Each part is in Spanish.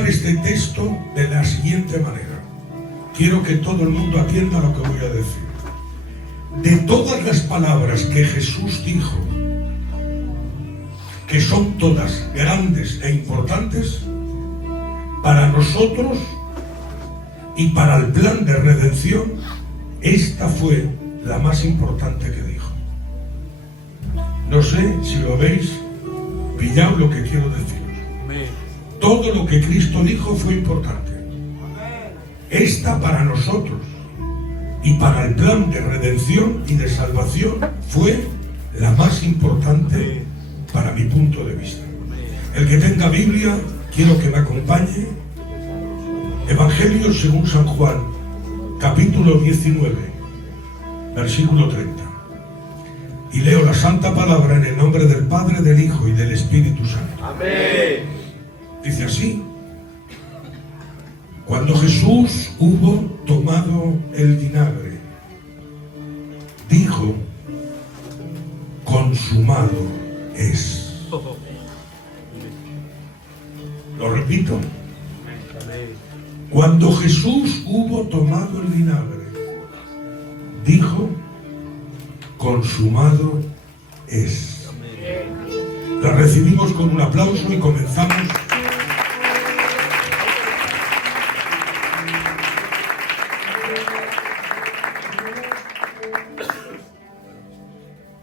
explicar este texto de la siguiente manera. Quiero que todo el mundo atienda lo que voy a decir. De todas las palabras que Jesús dijo, que son todas grandes e importantes, para nosotros y para el plan de redención, esta fue la más importante que dijo. No sé si lo habéis pillado lo que quiero deciros. Todo lo que Cristo dijo fue importante. Esta para nosotros y para el plan de redención y de salvación fue la más importante para mi punto de vista. El que tenga Biblia, quiero que me acompañe. Evangelio según San Juan, capítulo 19, versículo 30. Y leo la santa palabra en el nombre del Padre, del Hijo y del Espíritu Santo. Amén. Dice así: cuando Jesús hubo tomado el vinagre, dijo: consumado es. Lo repito. Cuando Jesús hubo tomado el vinagre, dijo: consumado es. La recibimos con un aplauso y comenzamos.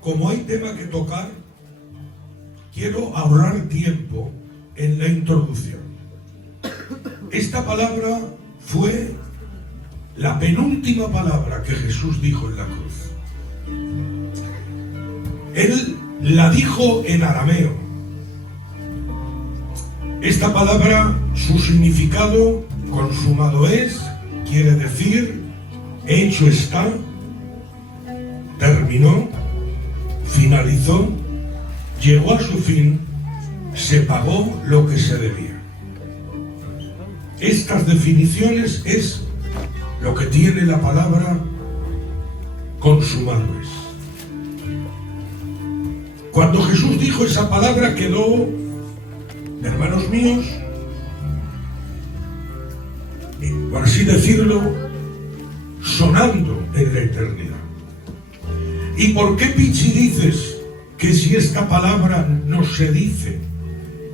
Como hay tema que tocar, quiero ahorrar tiempo en la introducción. Esta palabra fue la penúltima palabra que Jesús dijo en la cruz. Él la dijo en arameo. Esta palabra, su significado, consumado es, quiere decir, hecho está, terminó, finalizó, llegó a su fin, se pagó lo que se debía. Estas definiciones es lo que tiene la palabra consumado es. Cuando Jesús dijo esa palabra quedó, hermanos míos, por así decirlo, sonando en la eternidad. ¿Y por qué, Pichi, dices que si esta palabra no se dice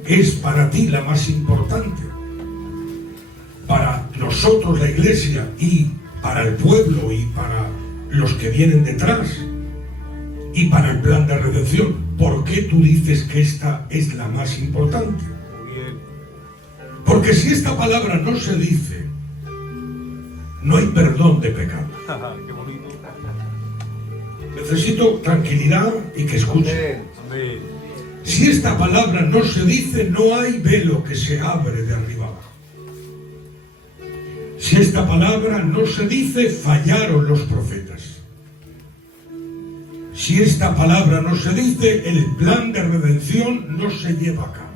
es para ti la más importante? Para nosotros, la Iglesia, y para el pueblo y para los que vienen detrás y para el plan de redención. ¿Por qué tú dices que esta es la más importante? Porque si esta palabra no se dice, no hay perdón de pecado. Necesito tranquilidad y que escuchen. Si esta palabra no se dice, no hay velo que se abre de arriba abajo. Si esta palabra no se dice, fallaron los profetas. Si esta palabra no se dice, el plan de redención no se lleva a cabo.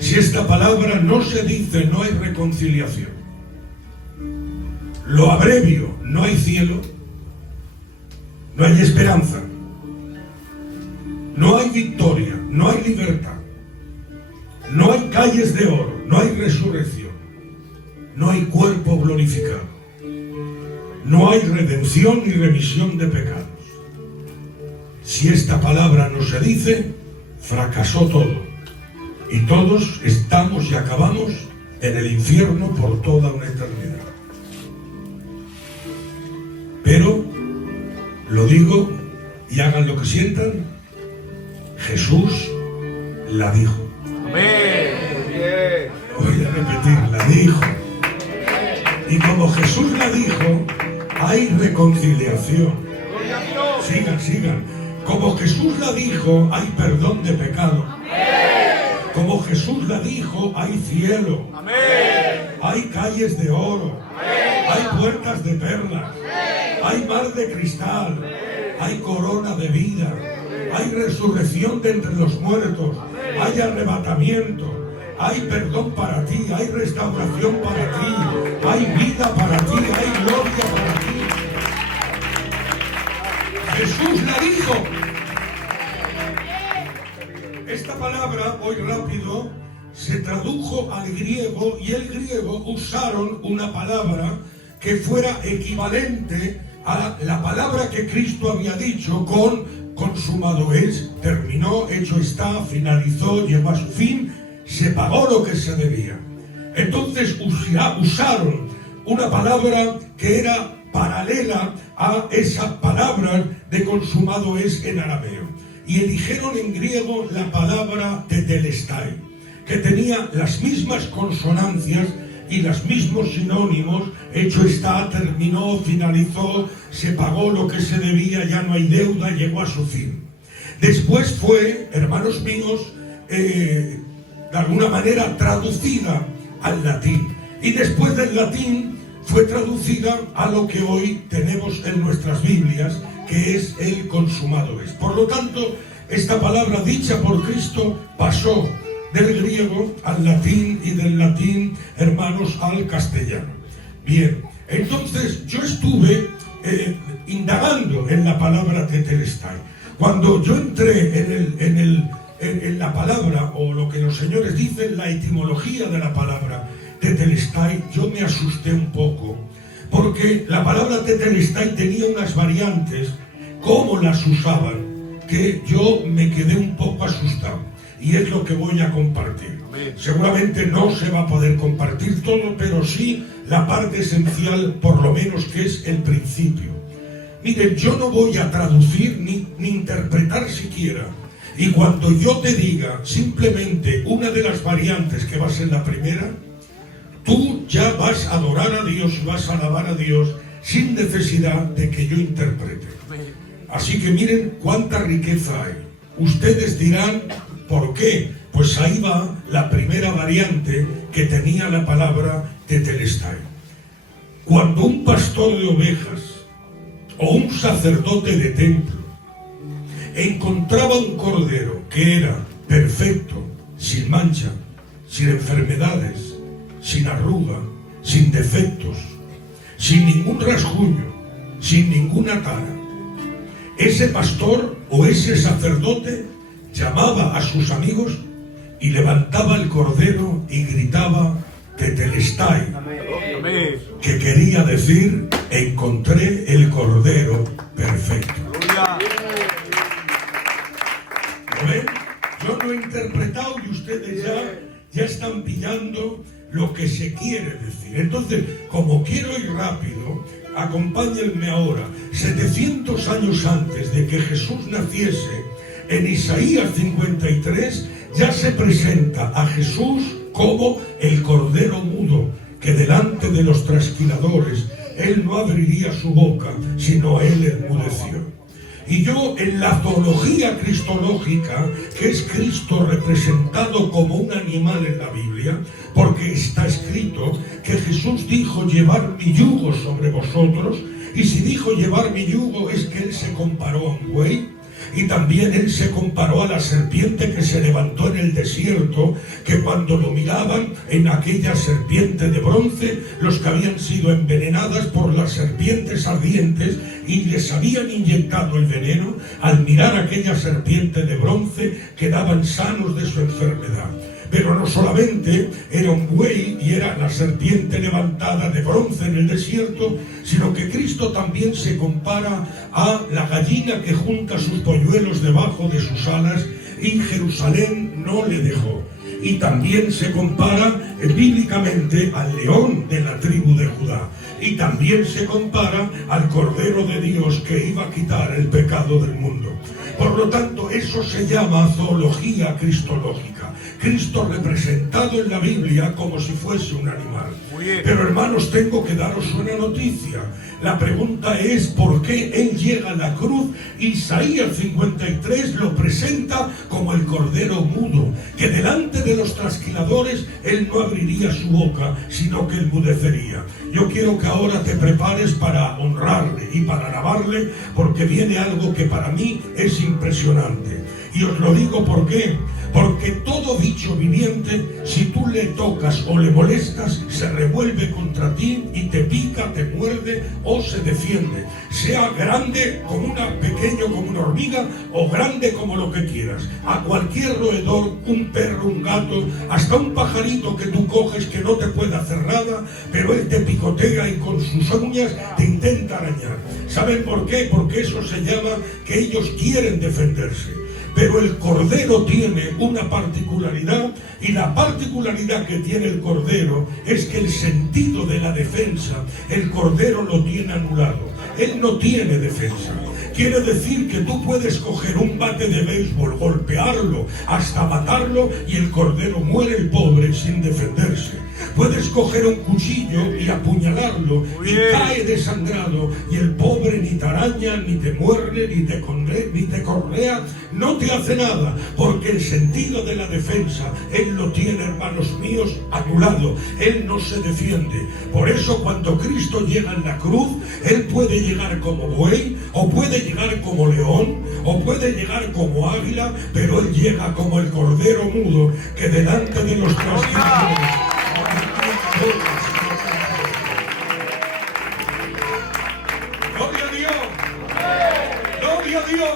Si esta palabra no se dice, no hay reconciliación. Lo abrevio, no hay cielo, no hay esperanza, no hay victoria, no hay libertad, no hay calles de oro, no hay resurrección, no hay cuerpo glorificado, no hay redención ni remisión de pecados. Si esta palabra no se dice, fracasó todo. Y todos estamos y acabamos en el infierno por toda una eternidad. Pero, lo digo y hagan lo que sientan, Jesús la dijo. Amén. Voy a repetir, la dijo. Y como Jesús la dijo, hay reconciliación. Sigan. Como Jesús la dijo, hay perdón de pecado. Como Jesús la dijo, hay cielo. Hay calles de oro. Hay puertas de perlas. Hay mar de cristal. Hay corona de vida. Hay resurrección de entre los muertos. Hay arrebatamiento. Hay perdón para ti. Hay restauración para ti. Hay vida para ti. Hay gloria para ti. Jesús la dijo. Esta palabra, voy rápido, se tradujo al griego y el griego usaron una palabra que fuera equivalente a la palabra que Cristo había dicho con consumado es, terminó, hecho está, finalizó, llegó a su fin, se pagó lo que se debía. Entonces usaron una palabra que era paralela a esa palabra de consumado es en arameo. Y eligieron en griego la palabra tetelestai, que tenía las mismas consonancias y los mismos sinónimos, hecho está, terminó, finalizó, se pagó lo que se debía, ya no hay deuda, llegó a su fin. Después fue, hermanos míos, de alguna manera traducida al latín. Y después del latín fue traducida a lo que hoy tenemos en nuestras Biblias, que es el consumado es. Por lo tanto, esta palabra dicha por Cristo pasó del griego al latín y del latín, hermanos, al castellano. Bien, entonces yo estuve indagando en la palabra tetelestai. Cuando yo entré en la palabra, o lo que los señores dicen, la etimología de la palabra tetelestai, yo me asusté un poco, porque la palabra tetelestai tenía unas variantes, cómo las usaban, que yo me quedé un poco asustado. Y es lo que voy a compartir. Seguramente no se va a poder compartir todo, pero sí la parte esencial, por lo menos, que es el principio. Miren, yo no voy a traducir ni interpretar siquiera. Y cuando yo te diga simplemente una de las variantes que va a ser la primera, tú ya vas a adorar a Dios y vas a alabar a Dios sin necesidad de que yo interprete. Así que miren cuánta riqueza hay. Ustedes dirán, ¿por qué? Pues ahí va la primera variante que tenía la palabra tetelestai. Cuando un pastor de ovejas o un sacerdote de templo encontraba un cordero que era perfecto, sin mancha, sin enfermedades, sin arruga, sin defectos, sin ningún rasguño, sin ninguna tara, ese pastor o ese sacerdote llamaba a sus amigos y levantaba el cordero y gritaba tetelestai, que quería decir encontré el cordero perfecto. ¿Lo ven? Yo lo he interpretado y ustedes ya están pillando lo que se quiere decir. Entonces, como quiero ir rápido, acompáñenme ahora. 700 años antes de que Jesús naciese, en Isaías 53 ya se presenta a Jesús como el cordero mudo, que delante de los trasquiladores él no abriría su boca, sino él enmudeció. Y yo, en la zoología cristológica, que es Cristo representado como un animal en la Biblia, porque está escrito que Jesús dijo llevar mi yugo sobre vosotros, y si dijo llevar mi yugo es que él se comparó a un buey. Y también él se comparó a la serpiente que se levantó en el desierto, que cuando lo miraban en aquella serpiente de bronce, los que habían sido envenenadas por las serpientes ardientes y les habían inyectado el veneno, al mirar aquella serpiente de bronce quedaban sanos de su enfermedad. Pero no solamente era un buey y era la serpiente levantada de bronce en el desierto, sino que Cristo también se compara a la gallina que junta sus polluelos debajo de sus alas y Jerusalén no le dejó. Y también se compara bíblicamente al león de la tribu de Judá. Y también se compara al Cordero de Dios que iba a quitar el pecado del mundo. Por lo tanto, eso se llama zoología cristológica. Cristo representado en la Biblia como si fuese un animal. Pero hermanos, tengo que daros una noticia. La pregunta es ¿por qué él llega a la cruz? Isaías 53 lo presenta como el cordero mudo, que delante de los trasquiladores él no abriría su boca, sino que enmudecería. Yo quiero que ahora te prepares para honrarle y para alabarle, porque viene algo que para mí es impresionante. Y os lo digo ¿por qué? Porque todo bicho viviente, si tú le tocas o le molestas, se revuelve contra ti y te pica, te muerde o se defiende. Sea grande como pequeño como una hormiga o grande como lo que quieras. A cualquier roedor, un perro, un gato, hasta un pajarito que tú coges que no te puede hacer nada, pero él te picotea y con sus uñas te intenta arañar. ¿Saben por qué? Porque eso se llama que ellos quieren defenderse. Pero el cordero tiene una particularidad, y la particularidad que tiene el cordero es que el sentido de la defensa, el cordero lo tiene anulado. Él no tiene defensa. Quiere decir que tú puedes coger un bate de béisbol, golpearlo hasta matarlo y el cordero muere, el pobre, sin defenderse. Puedes coger un cuchillo y apuñalarlo y cae desangrado y el pobre ni te araña, ni te muerde, ni te correa, no te hace nada, porque el sentido de la defensa, él lo tiene, hermanos míos, anulado. Él no se defiende. Por eso cuando Cristo llega en la cruz, él puede llegar como buey, o puede llegar como león, o puede llegar como águila, pero él llega como el cordero mudo que delante de los trasquiladores. ¡Gloria a Dios! ¡Gloria a Dios!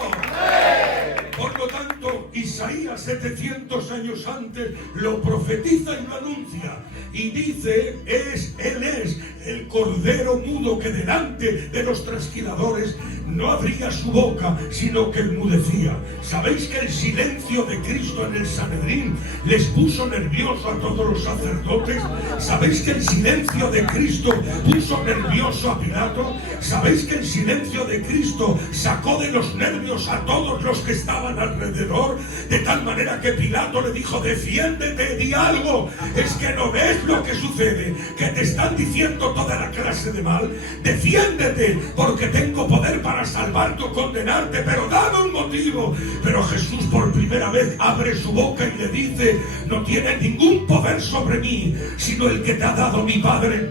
Por lo tanto, Isaías 700 años antes lo profetiza y lo anuncia. Y dice, Él es el cordero mudo que delante de los trasquiladores no abría su boca, sino que enmudecía. ¿Sabéis que el silencio de Cristo en el Sanedrín les puso nervioso a todos los sacerdotes? ¿Sabéis que el silencio de Cristo puso nervioso a Pilato? ¿Sabéis que el silencio de Cristo sacó de los nervios a todos los que estaban alrededor? De tal manera que Pilato le dijo, defiéndete, di algo. Es que no ves lo que sucede, que te están diciendo toda la clase de mal. Defiéndete, porque tengo poder para salvarte o condenarte, pero dame un motivo. Pero Jesús por primera vez abre su boca y le dice, no tienes ningún poder sobre mí, sino el que te ha dado mi Padre.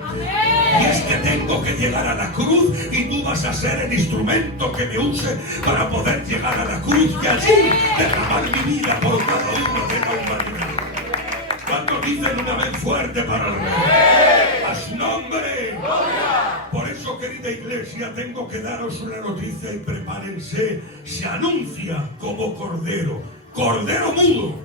Y es que tengo que llegar a la cruz y tú vas a ser el instrumento que me use para poder llegar a la cruz y allí derramar mi vida por cada uno de la humanidad. ¿Cuántos dicen una vez fuerte para el Rey? ¡A su nombre! Por eso, querida iglesia, tengo que daros una noticia y prepárense. Se anuncia como cordero, cordero mudo.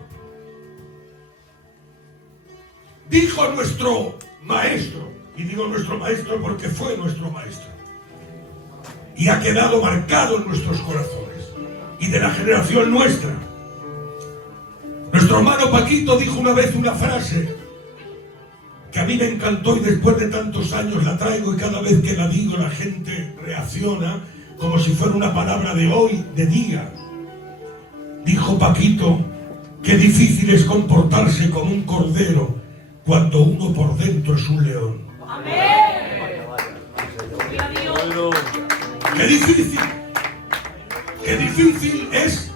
Dijo nuestro maestro, y digo nuestro maestro porque fue nuestro maestro, y ha quedado marcado en nuestros corazones y de la generación nuestra. Nuestro hermano Paquito dijo una vez una frase que a mí me encantó y después de tantos años la traigo, y cada vez que la digo la gente reacciona como si fuera una palabra de hoy, de día. Dijo Paquito, qué difícil es comportarse como un cordero cuando uno por dentro es un león. Qué difícil es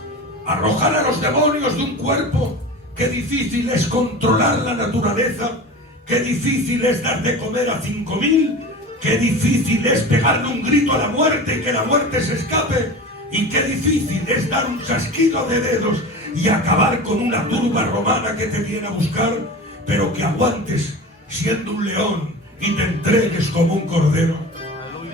arrojar a los demonios de un cuerpo, qué difícil es controlar la naturaleza, qué difícil es dar de comer a 5.000, qué difícil es pegarle un grito a la muerte y que la muerte se escape, y qué difícil es dar un chasquido de dedos y acabar con una turba romana que te viene a buscar, pero que aguantes siendo un león y te entregues como un cordero.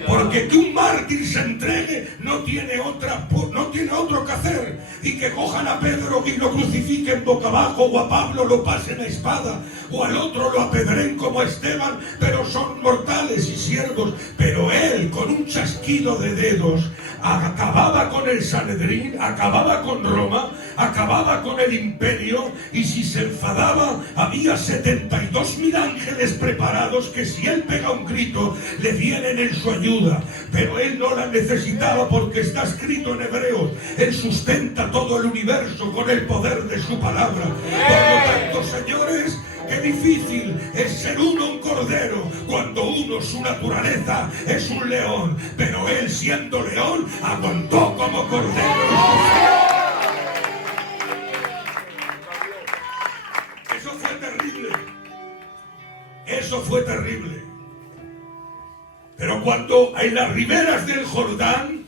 Porque que un mártir se entregue no tiene otro que hacer, y que cojan a Pedro y lo crucifiquen boca abajo, o a Pablo lo pasen a espada, o al otro lo apedren como a Esteban, pero son mortales y siervos. Pero él, con un chasquido de dedos, acababa con el Sanedrín, acababa con Roma, acababa con el imperio, y si se enfadaba había 72.000 ángeles preparados que si él pega un grito le vienen en su ayuda. Pero él no la necesitaba, porque está escrito en Hebreos, él sustenta todo el universo con el poder de su palabra. Por lo tanto, señores, qué difícil es ser uno un cordero cuando uno, su naturaleza, es un león. Pero él, siendo león, aguantó como cordero. Eso fue terrible. Eso fue terrible. Pero cuando en las riberas del Jordán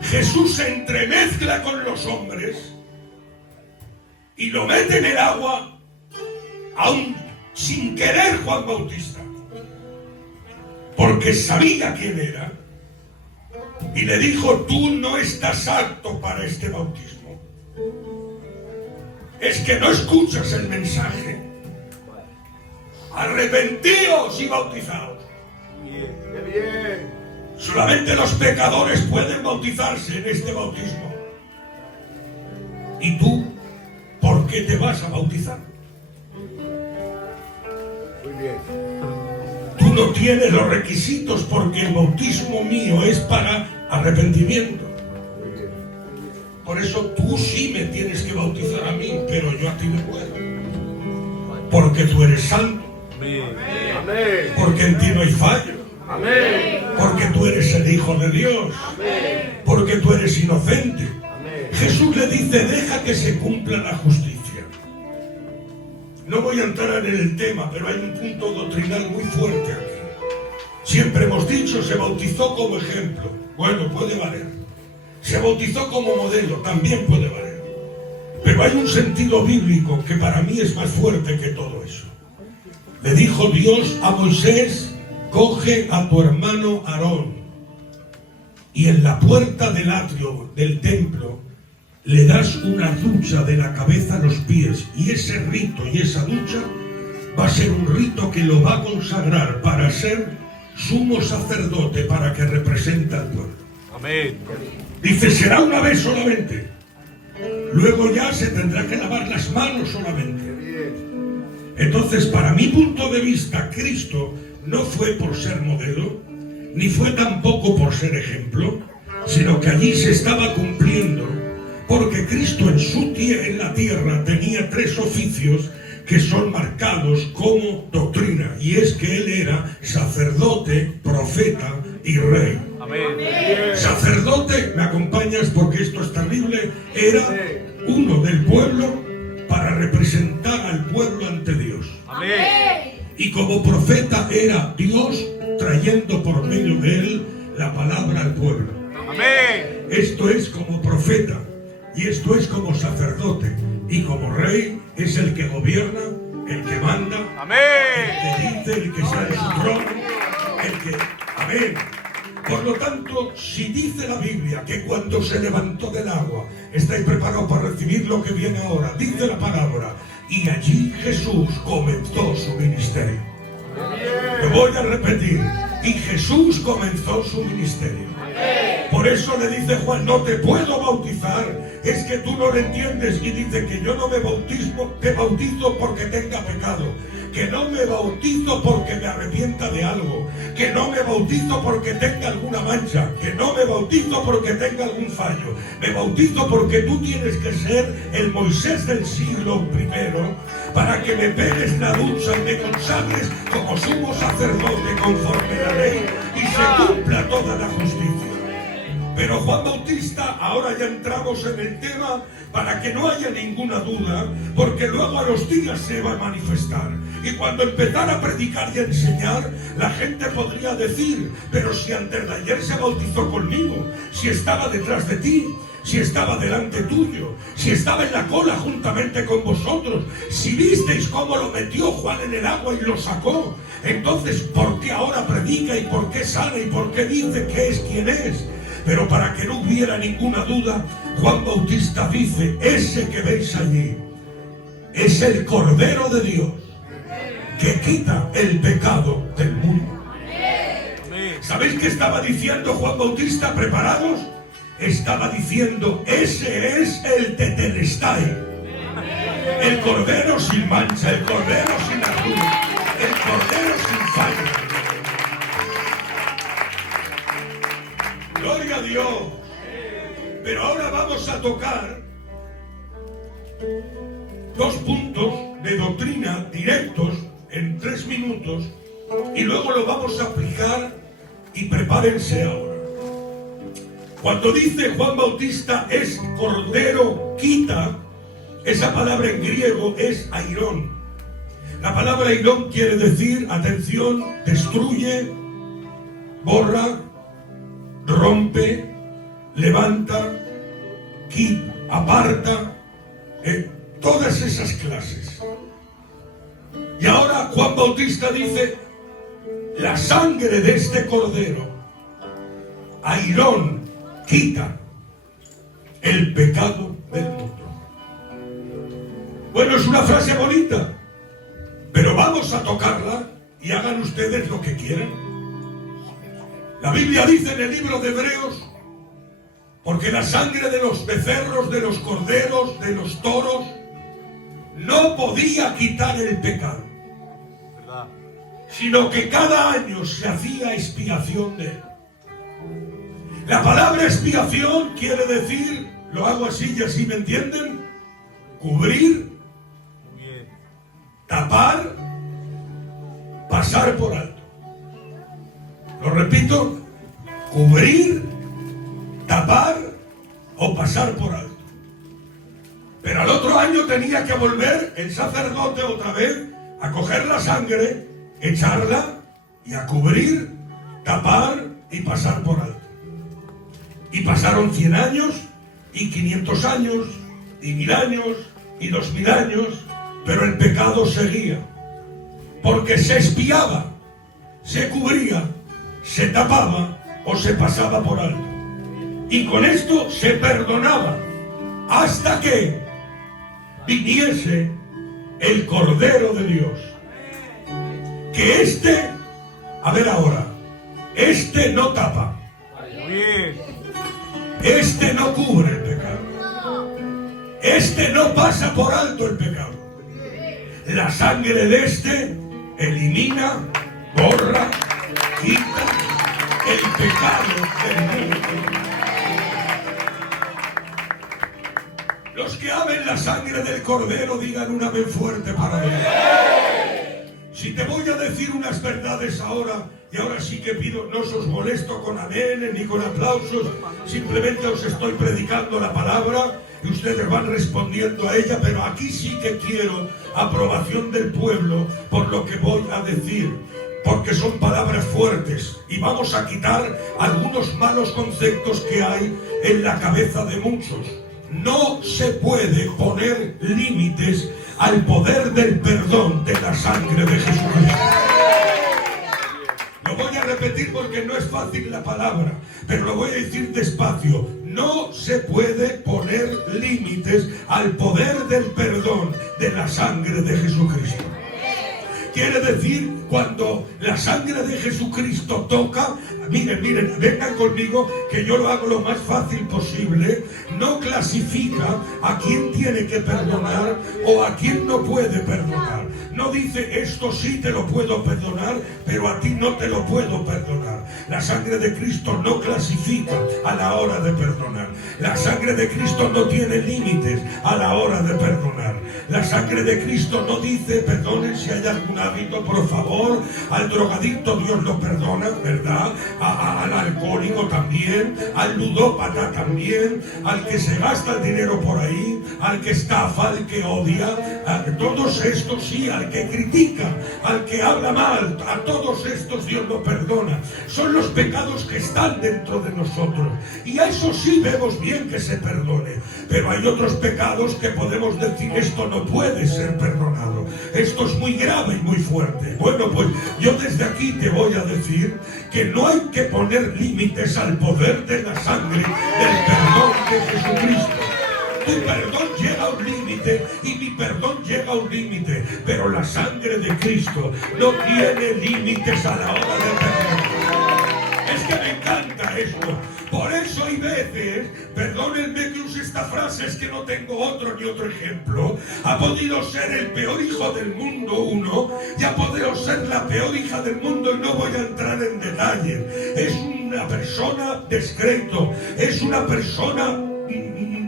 Jesús se entremezcla con los hombres, y lo mete en el agua, aún sin querer Juan Bautista, porque sabía quién era, y le dijo: tú no estás apto para este bautismo. Es que no escuchas el mensaje. Arrepentíos y bautizaos. Bien. Solamente los pecadores pueden bautizarse en este bautismo. ¿Y tú por qué te vas a bautizar? Muy bien. Tú no tienes los requisitos, porque el bautismo mío es para arrepentimiento. Muy bien. Por eso tú sí me tienes que bautizar a mí, pero yo a ti no puedo. Porque tú eres santo. Amén. Porque en ti no hay fallo. Amén. Porque tú eres el Hijo de Dios. Amén. Porque tú eres inocente. Amén. Jesús le dice: deja que se cumpla la justicia. No voy a entrar en el tema, pero hay un punto doctrinal muy fuerte aquí. Siempre hemos dicho, se bautizó como ejemplo. Bueno, puede valer. Se bautizó como modelo, también puede valer. Pero hay un sentido bíblico que para mí es más fuerte que todo eso. Le dijo Dios a Moisés: coge a tu hermano Aarón y en la puerta del atrio del templo le das una ducha de la cabeza a los pies, y ese rito y esa ducha va a ser un rito que lo va a consagrar para ser sumo sacerdote, para que represente al pueblo. Amén. Dice: será una vez solamente, luego ya se tendrá que lavar las manos solamente. Entonces, para mi punto de vista, Cristo no fue por ser modelo, ni fue tampoco por ser ejemplo, sino que allí se estaba cumpliendo, porque Cristo en la tierra tenía 3 oficios que son marcados como doctrina, y es que él era sacerdote, profeta y rey. Amén. Sacerdote, ¿me acompañas? Porque esto es terrible. Era uno del pueblo para representar al pueblo ante Dios. Amén. Y como profeta era Dios trayendo por medio de él la palabra al pueblo. Amén. Esto es como profeta, y esto es como sacerdote, y como rey es el que gobierna, el que manda. Amén. El que dice, el que sale en su trono, el que... Amén. Por lo tanto, si dice la Biblia que cuando se levantó del agua, estáis preparados para recibir lo que viene ahora, dice la palabra, y allí Jesús comenzó su ministerio. Me voy a repetir: y Jesús comenzó su ministerio. Por eso le dice Juan: no te puedo bautizar, es que tú no lo entiendes. Y dice que yo no me te bautizo porque tenga pecado, que no me bautizo porque me arrepienta de algo, que no me bautizo porque tenga alguna mancha, que no me bautizo porque tenga algún fallo. Me bautizo porque tú tienes que ser el Moisés del siglo I para que me pegues la ducha y me consagres como sumo sacerdote conforme a la ley y se cumpla toda la justicia. Pero Juan Bautista, ahora ya entramos en el tema para que no haya ninguna duda, porque luego a los días se va a manifestar. Y cuando empezara a predicar y a enseñar, la gente podría decir: pero si antes de ayer se bautizó conmigo, si estaba detrás de ti, si estaba delante tuyo, si estaba en la cola juntamente con vosotros, si visteis cómo lo metió Juan en el agua y lo sacó, entonces ¿por qué ahora predica y por qué sale y por qué dice que es quien es? Pero para que no hubiera ninguna duda, Juan Bautista dice: ese que veis allí es el Cordero de Dios que quita el pecado del mundo. ¿Sabéis qué estaba diciendo Juan Bautista? ¿Preparados? Estaba diciendo: ese es el Tetelestai, el Cordero sin mancha, el Cordero sin arruga, el Cordero sin falla. Gloria a Dios. Pero ahora vamos a tocar 2 puntos de doctrina directos en 3 minutos, y luego lo vamos a aplicar, y prepárense ahora. Cuando dice Juan Bautista es Cordero quita, esa palabra en griego es airón. La palabra airón quiere decir, atención, destruye, borra, rompe, levanta, quita, aparta. todas esas clases. Y ahora Juan Bautista dice, la sangre de este cordero, Airón, quita el pecado del mundo. Bueno, es una frase bonita, pero vamos a tocarla y hagan ustedes lo que quieran. La Biblia dice en el libro de Hebreos, porque la sangre de los becerros, de los corderos, de los toros, no podía quitar el pecado, sino que cada año se hacía expiación de él. La palabra expiación quiere decir, lo hago así y así me entienden, cubrir, tapar, pasar por alto. Lo repito, cubrir, tapar o pasar por alto. Pero al otro año tenía que volver el sacerdote otra vez a coger la sangre, echarla y a cubrir, tapar y pasar por alto. Y pasaron 100 años y 500 años y 1000 años y 2000 años, pero el pecado seguía, porque se expiaba, se cubría, se tapaba o se pasaba por alto. Y con esto se perdonaba hasta que viniese el Cordero de Dios. Que a ver ahora, no tapa, no cubre el pecado, no pasa por alto el pecado. La sangre de elimina, borra, quita el pecado del mundo. Los que amen la sangre del Cordero digan un amén fuerte para Dios. Si te voy a decir unas verdades ahora, y ahora sí que pido, no os molesto con amenes ni con aplausos, simplemente os estoy predicando la palabra y ustedes van respondiendo a ella, pero aquí sí que quiero aprobación del pueblo por lo que voy a decir, porque son palabras fuertes y vamos a quitar algunos malos conceptos que hay en la cabeza de muchos. No se puede poner límites al poder del perdón de la sangre de Jesucristo. Lo voy a repetir porque no es fácil la palabra, pero lo voy a decir despacio. No se puede poner límites al poder del perdón de la sangre de Jesucristo. Quiere decir, cuando la sangre de Jesucristo toca, miren, vengan conmigo, que yo lo hago lo más fácil posible. No clasifica a quién tiene que perdonar o a quién no puede perdonar. No dice, esto sí te lo puedo perdonar, pero a ti no te lo puedo perdonar. La sangre de Cristo no clasifica a la hora de perdonar. La sangre de Cristo no tiene límites a la hora de perdonar. La sangre de Cristo no dice, perdonen si hay algún hábito, por favor. Al drogadicto Dios lo perdona, ¿verdad? Al alcohólico también, al ludópata también, al que se gasta el dinero por ahí, al que estafa, al que odia, a todos estos sí, al que critica, al que habla mal, a todos estos Dios lo perdona. Son los pecados que están dentro de nosotros y a eso sí vemos bien que se perdone, pero hay otros pecados que podemos decir, esto no puede ser perdonado, esto es muy grave y muy fuerte. Bueno, pues yo desde aquí te voy a decir que no hay que poner límites al poder de la sangre del perdón de Jesucristo. Tu perdón llega a un límite y mi perdón llega a un límite, pero la sangre de Cristo no tiene límites a la hora de perdonar. Es que me encanta esto. Por eso hay veces, perdónenme que use esta frase, es que no tengo otro ni otro ejemplo. Ha podido ser el peor hijo del mundo uno, y ha podido ser la peor hija del mundo, y no voy a entrar en detalles. Es una persona descreído, es una persona,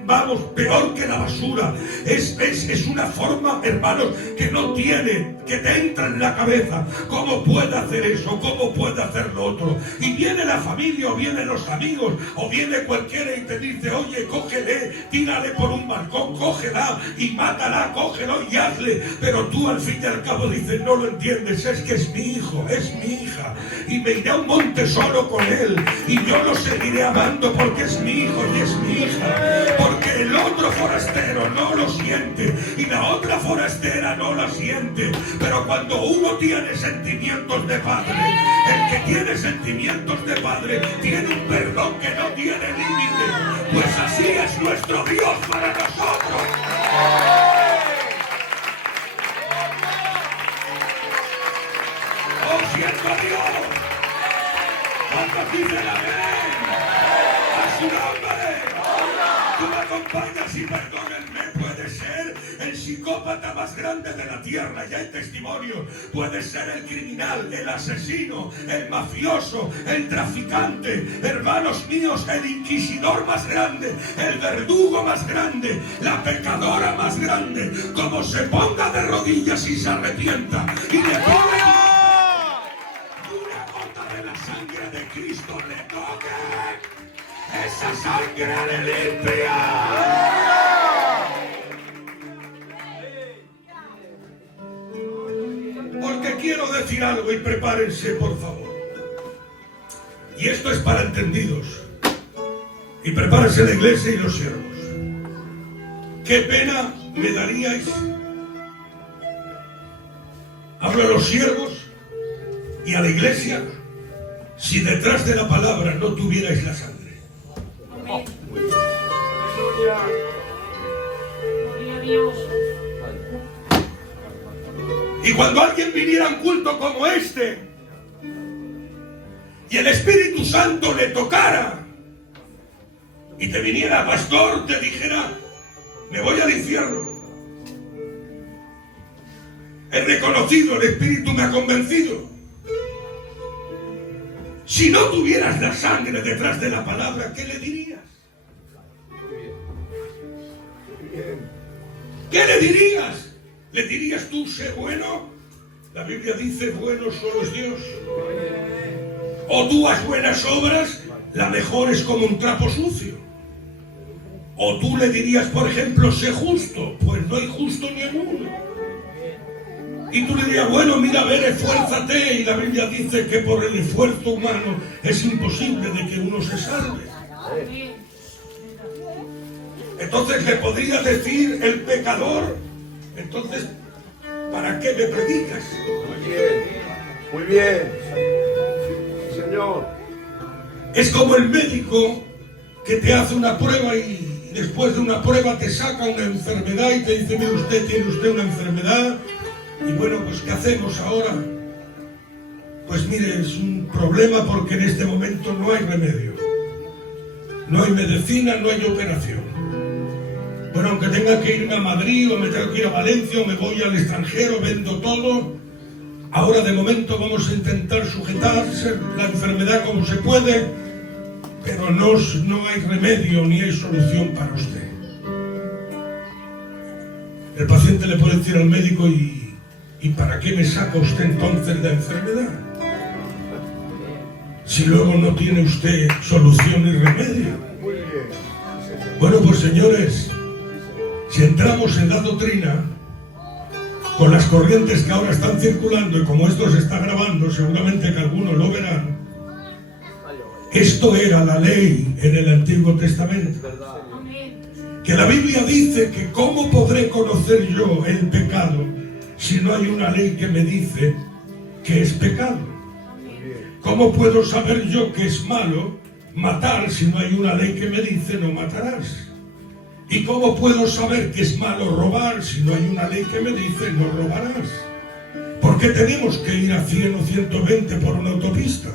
vamos, peor que la basura. Es una forma, hermanos, que no tiene, que te entra en la cabeza. ¿Cómo puede hacer eso? ¿Cómo puede hacer lo otro? Y viene la familia, o vienen los amigos, o viene cualquiera y te dice, oye, cógele, tírale por un balcón, cógela y mátala, cógelo y hazle. Pero tú al fin y al cabo dices, no lo entiendes, es que es mi hijo, es mi hija, y me iré a un monte solo con él, y yo lo seguiré amando porque es mi hijo y es mi hija. Porque el otro forastero no lo siente y la otra forastera no lo siente. Pero cuando uno tiene sentimientos de padre, el que tiene sentimientos de padre tiene un perdón que no tiene límite. Pues así es nuestro Dios para nosotros. ¡Oh, siento a Dios! ¿Cuántos dicen amén? ¡A su nombre! Tú me acompañas y perdónenme. Puede ser el psicópata más grande de la tierra, y hay testimonio. Puede ser el criminal, el asesino, el mafioso, el traficante, hermanos míos, el inquisidor más grande, el verdugo más grande, la pecadora más grande. Como se ponga de rodillas y se arrepienta y le pide una gota de la sangre de Cristo le toque, esa sangre le limpia. Porque quiero decir algo y prepárense, por favor. Y esto es para entendidos. Y prepárense la iglesia y los siervos. ¿Qué pena me daríais? Hablo a los siervos y a la iglesia si detrás de la palabra no tuvierais la sangre. Amén. Gloria a Dios. Y cuando alguien viniera a un culto como este y el Espíritu Santo le tocara y te viniera pastor, te dijera, me voy al infierno. He reconocido, el Espíritu me ha convencido. Si no tuvieras la sangre detrás de la palabra, ¿qué le dirías? ¿Qué le dirías? ¿Le dirías tú, sé bueno? La Biblia dice, bueno solo es Dios. O tú haz buenas obras, la mejor es como un trapo sucio. O tú le dirías, por ejemplo, sé justo, pues no hay justo ni en uno. Y tú le dirías, bueno, mira, a ver, esfuérzate. Y la Biblia dice que por el esfuerzo humano es imposible de que uno se salve. Entonces le podría decir el pecador, entonces, ¿para qué me predicas? Muy bien, Señor. Es como el médico que te hace una prueba y después de una prueba te saca una enfermedad y te dice, mire usted, tiene usted una enfermedad. Y bueno, pues ¿qué hacemos ahora? Pues mire, es un problema porque en este momento no hay remedio. No hay medicina, no hay operación. Bueno, aunque tenga que irme a Madrid o me tengo que ir a Valencia o me voy al extranjero, vendo todo. Ahora de momento vamos a intentar sujetarse la enfermedad como se puede, pero no hay remedio ni hay solución para usted. El paciente le puede decir al médico, ¿y para qué me saca usted entonces la enfermedad? Si luego no tiene usted solución ni remedio. Bueno, pues señores, si entramos en la doctrina, con las corrientes que ahora están circulando, y como esto se está grabando, seguramente que algunos lo verán, esto era la ley en el Antiguo Testamento. Que la Biblia dice que ¿cómo podré conocer yo el pecado si no hay una ley que me dice que es pecado? ¿Cómo puedo saber yo que es malo matar si no hay una ley que me dice no matarás? ¿Y cómo puedo saber que es malo robar si no hay una ley que me dice no robarás? ¿Por qué tenemos que ir a 100 o 120 por una autopista?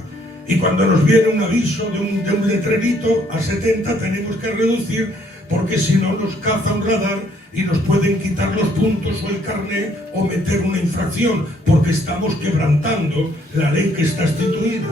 Y cuando nos viene un aviso de un letrerito a 70 tenemos que reducir, porque si no nos caza un radar y nos pueden quitar los puntos o el carné o meter una infracción, porque estamos quebrantando la ley que está instituida.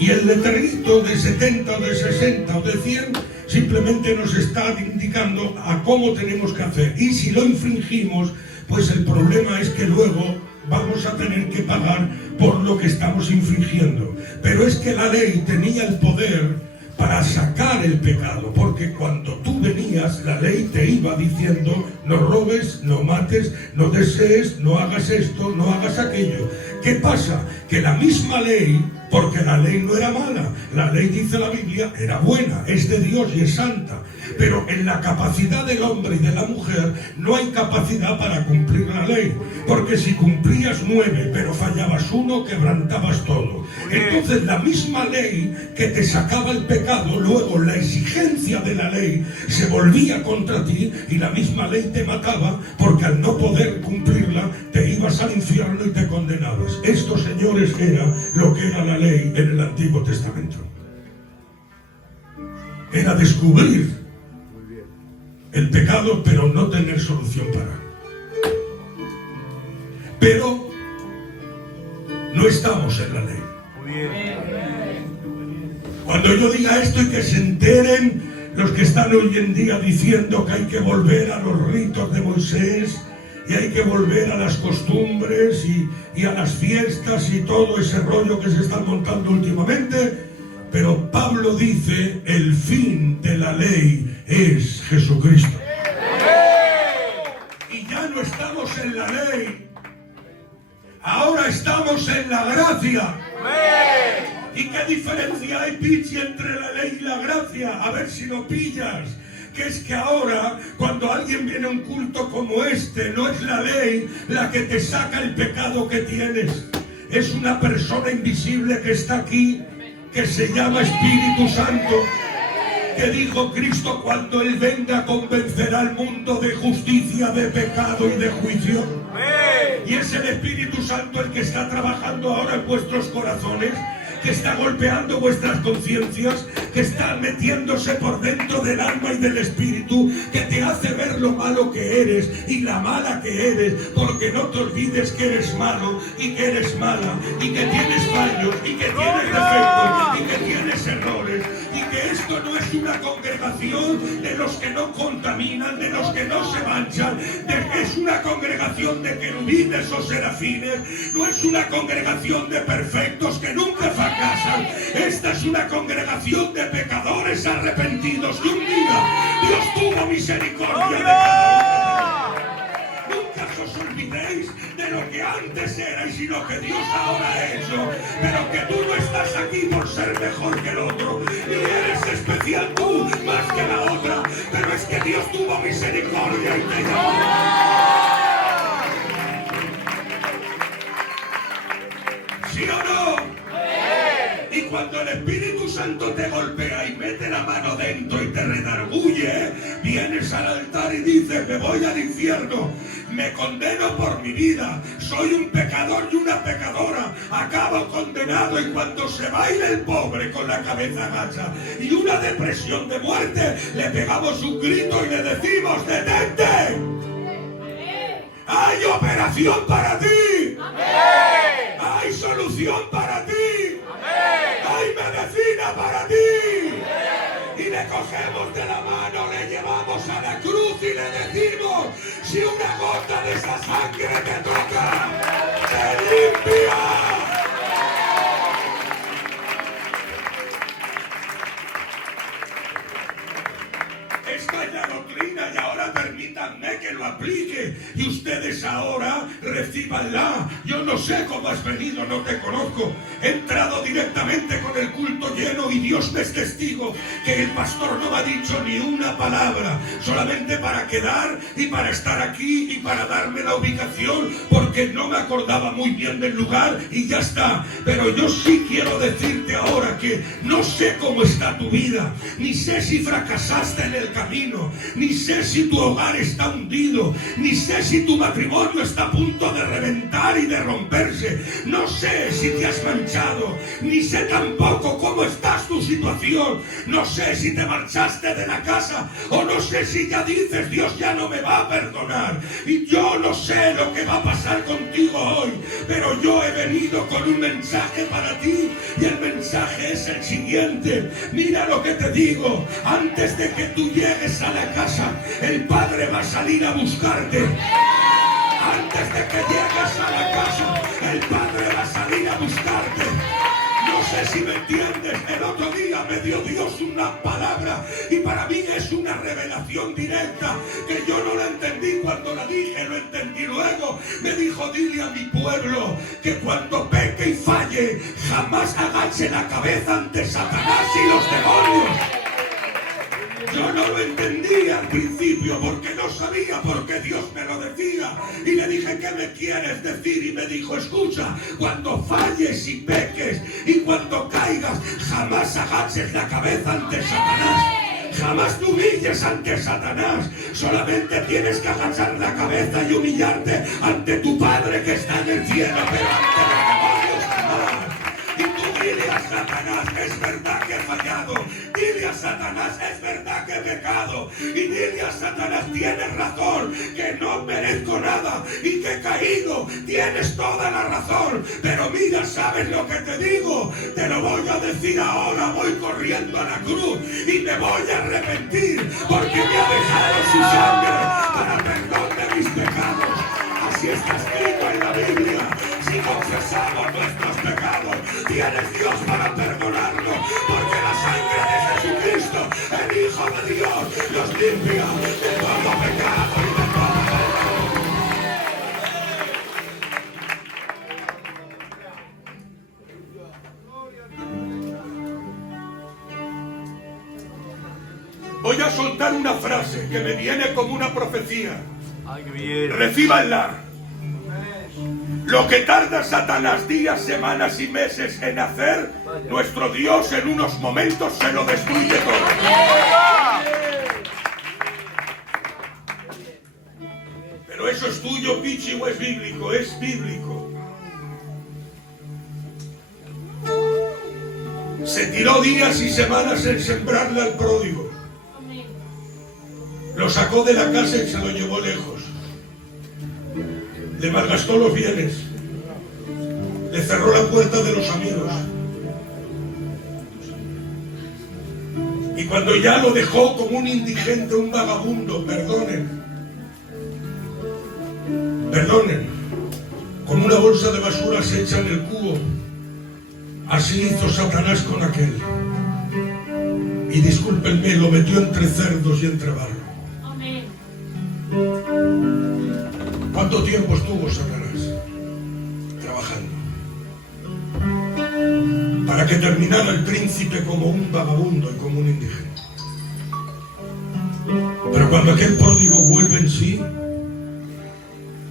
Y el letrerito de 70 o de 60 o de 100 simplemente nos está indicando a cómo tenemos que hacer. Y si lo infringimos, pues el problema es que luego vamos a tener que pagar por lo que estamos infringiendo. Pero es que la ley tenía el poder para sacar el pecado, porque cuando tú venías, la ley te iba diciendo no robes, no mates, no desees, no hagas esto, no hagas aquello. ¿Qué pasa? Que la misma ley, porque la ley no era mala, la ley, dice la Biblia, era buena, es de Dios y es santa. Pero en la capacidad del hombre y de la mujer no hay capacidad para cumplir la ley. Porque si cumplías 9, pero fallabas 1, quebrantabas todo. Entonces la misma ley que te sacaba el pecado, luego la exigencia de la ley se volvía contra ti y la misma ley te mataba, porque al no poder cumplirla te ibas al infierno y te condenabas. Esto, señores, era lo que era la ley en el Antiguo Testamento. Era descubrir el pecado, pero no tener solución para él. Pero no estamos en la ley. Cuando yo diga esto y que se enteren los que están hoy en día diciendo que hay que volver a los ritos de Moisés y hay que volver a las costumbres y a las fiestas y todo ese rollo que se está montando últimamente, pero Pablo dice, el fin de la ley es Jesucristo. Y ya no estamos en la ley, ahora estamos en la gracia. ¿Y qué diferencia hay, Pichi, entre la ley y la gracia? A ver si lo pillas. Que es que ahora, cuando alguien viene a un culto como este, no es la ley la que te saca el pecado que tienes. Es una persona invisible que está aquí, que se llama Espíritu Santo, que dijo Cristo, cuando Él venga convencerá al mundo de justicia, de pecado y de juicio. Y es el Espíritu Santo el que está trabajando ahora en vuestros corazones, que está golpeando vuestras conciencias, que está metiéndose por dentro del alma y del espíritu, que te hace ver lo malo que eres y la mala que eres, porque no te olvides que eres malo y que eres mala y que tienes fallos y que tienes defectos y que tienes errores, y que esto no es una congregación de los que no contaminan, de los que no se manchan, es una congregación de querubines o serafines, no es una congregación de perfectos que nunca fracasan. Esta es una congregación de pecadores arrepentidos, y un día Dios tuvo misericordia de cada uno. Nunca os olvidéis de lo que antes erais y lo que Dios ahora ha hecho, pero que tú no estás aquí por ser mejor que el otro, ni eres especial tú más que la otra, pero es que Dios tuvo misericordia y te llamó. ¿Sí o no? Y cuando el Espíritu Santo te golpea y mete la mano dentro y te redarguye, vienes al altar y dices, me voy al infierno, me condeno por mi vida, soy un pecador y una pecadora, acabo condenado. Y cuando se baila el pobre con la cabeza agacha y una depresión de muerte, le pegamos un grito y le decimos, detente, hay operación para ti, hay solución para ti, hay medicina para ti. Y le cogemos de la mano, le llevamos a la cruz y le decimos, si una gota de esa sangre te toca, te limpia. Esta es la doctrina y ahora permítanme que lo aplique y ustedes ahora recíbanla. Yo no sé cómo has venido, no te conozco. He entrado directamente con el culto lleno y Dios me es testigo que el pastor no me ha dicho ni una palabra, solamente para quedar y para estar aquí y para darme la ubicación, porque no me acordaba muy bien del lugar y ya está. Pero yo sí quiero decirte ahora que no sé cómo está tu vida, ni sé si fracasaste en el camino, ni sé si tu hogar está hundido, ni sé si tu matrimonio está a punto de reventar y de romperse, no sé si te has manchado, ni sé tampoco cómo estás tu situación, no sé si te marchaste de la casa, o no sé si ya dices, Dios ya no me va a perdonar, y yo no sé lo que va a pasar contigo hoy, pero yo he venido con un mensaje para ti, y el mensaje es el siguiente. Mira lo que te digo, antes de que tú llegues a la casa, el Padre va a salir a buscarte. Antes de que llegues a la casa, el Padre va a salir a buscarte. No sé si me entiendes, el otro día me dio Dios una palabra y para mí es una revelación directa que yo no la entendí entendí luego. Me dijo, dile a mi pueblo que cuando peque y falle, jamás agache la cabeza ante Satanás y los demonios. Yo no lo entendía al principio porque no sabía por qué Dios me lo decía. Y le dije, ¿qué me quieres decir? Y me dijo, escucha, cuando falles y peques y cuando caigas, jamás agaches la cabeza ante Satanás. Jamás te humilles ante Satanás. Solamente tienes que agachar la cabeza y humillarte ante tu Padre que está en el cielo, pero ante los demonios jamás. Y tú dile a Satanás, es verdad que he fallado. Dile a Satanás, es verdad que he pecado. Y dile a Satanás, tienes razón, que no merezco nada y que he caído. Tienes toda la razón. Pero mira, ¿sabes lo que te digo? Te lo voy a decir ahora. Voy corriendo a la cruz y me voy a arrepentir porque me ha dejado su sangre para perdón de mis pecados. Así está escrito en la Biblia. Si confesamos nuestros pecados, tienes Dios para perdonarlo, porque la sangre de Jesucristo, el Hijo de Dios, nos limpia de todo pecado y de toda maldad. Voy a soltar una frase que me viene como una profecía. Ay, qué bien. Recíbanla. Lo que tarda Satanás días, semanas y meses en hacer, nuestro Dios en unos momentos se lo destruye todo. Pero eso es tuyo, Pichi, o es bíblico. Es bíblico. Se tiró días y semanas en sembrarle al pródigo. Lo sacó de la casa y se lo llevó lejos. Le malgastó los bienes. Le cerró la puerta de los amigos. Y cuando ya lo dejó como un indigente, un vagabundo, perdonen, como una bolsa de basura se echa en el cubo, así hizo Satanás con aquel. Y discúlpenme, lo metió entre cerdos y entre barro. ¿Cuánto tiempo estuvo Satanás trabajando? Para que terminara el príncipe como un vagabundo y como un indigente. Pero cuando aquel pródigo vuelve en sí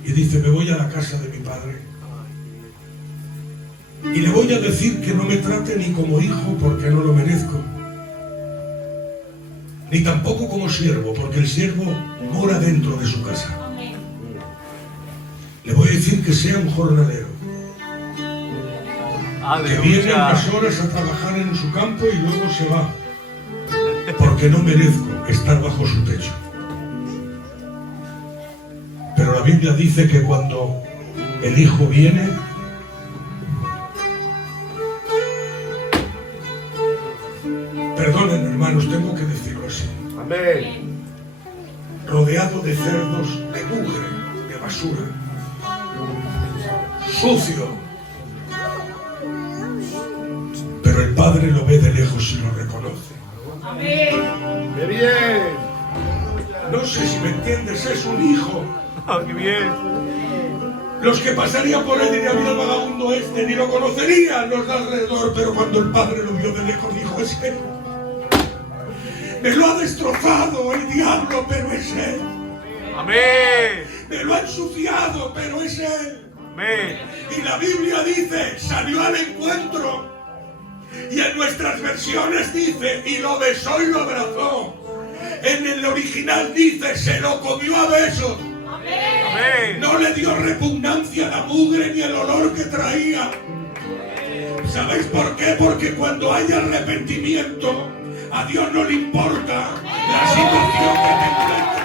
y dice, me voy a la casa de mi padre y le voy a decir que no me trate ni como hijo porque no lo merezco, ni tampoco como siervo porque el siervo mora dentro de su casa. Le voy a decir que sea un jornalero. Que viene unas horas a trabajar en su campo y luego se va. Porque no merezco estar bajo su techo. Pero la Biblia dice que cuando el Hijo viene, perdonen hermanos, tengo que decirlo así. Amén. Rodeado de cerdos, de mugre, de basura. Sucio, pero el Padre lo ve de lejos y lo reconoce. Amén. ¡Qué bien! No sé si me entiendes, es un hijo. Oh, qué bien. Los que pasarían por él dirían, mira el vagabundo este, ni lo conocerían los de alrededor, pero cuando el Padre lo vio de lejos dijo, es él. Me lo ha destrozado el diablo, pero es él. Amén. Me lo ha ensuciado, pero es él. Amén. Y la Biblia dice, salió al encuentro. Y en nuestras versiones dice, y lo besó y lo abrazó. En el original dice, se lo comió a besos. Amén. No le dio repugnancia a la mugre ni el olor que traía. ¿Sabéis por qué? Porque cuando hay arrepentimiento, a Dios no le importa la situación que te encuentras.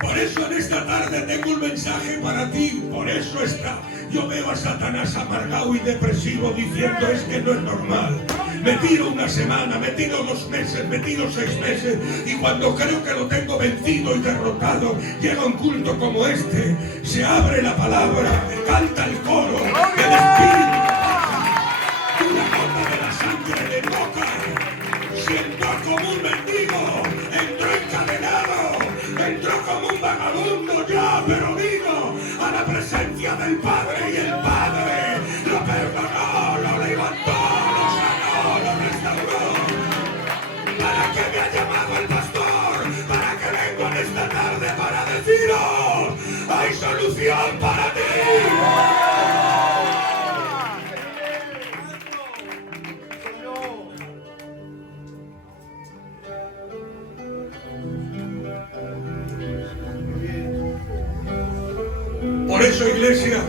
Por eso en esta tarde tengo un mensaje para ti. Por eso está. Yo veo a Satanás amargado y depresivo diciendo, es que no es normal. Me tiro una semana, me tiro 2 meses, me tiro 6 meses y cuando creo que lo tengo vencido y derrotado, llega un culto como este, se abre la palabra, canta el coro, el Espíritu baja, una gota de la sangre le toca, siento como un mendigo, entró en del Padre y el Padre lo perdonó, lo levantó, lo sanó, lo restauró. ¿Para qué me ha llamado el pastor? ¿Para qué vengo en esta tarde para deciros? Hay solución para ti. Por eso, iglesia,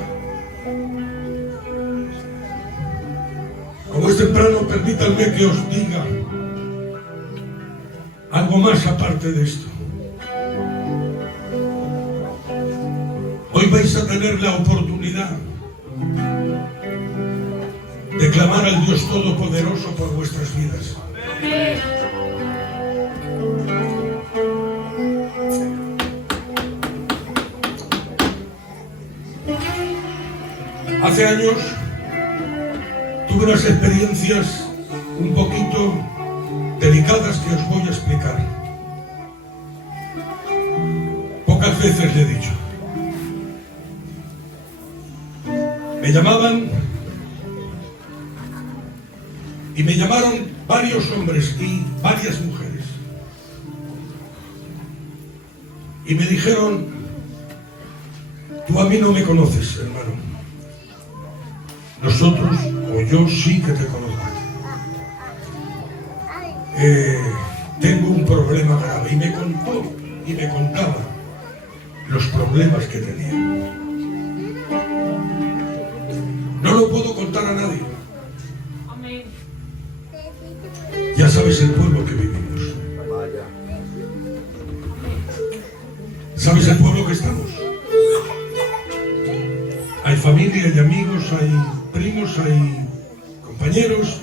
como es temprano, permítanme que os diga algo más aparte de esto. Hoy vais a tener la oportunidad de clamar al Dios Todopoderoso por vuestras vidas. Hace años tuve unas experiencias un poquito delicadas que os voy a explicar. Pocas veces le he dicho. Me llamaban y me llamaron varios hombres y varias mujeres y me dijeron: tú a mí no me conoces, hermano. Nosotros, o yo sí que te conozco. Tengo un problema grave. Y me contó y me contaba los problemas que tenía. No lo puedo contar a nadie. Amén. Ya sabes el pueblo que vivimos. ¿Sabes el pueblo que estamos? Hay familia, hay amigos, hay primos, hay compañeros,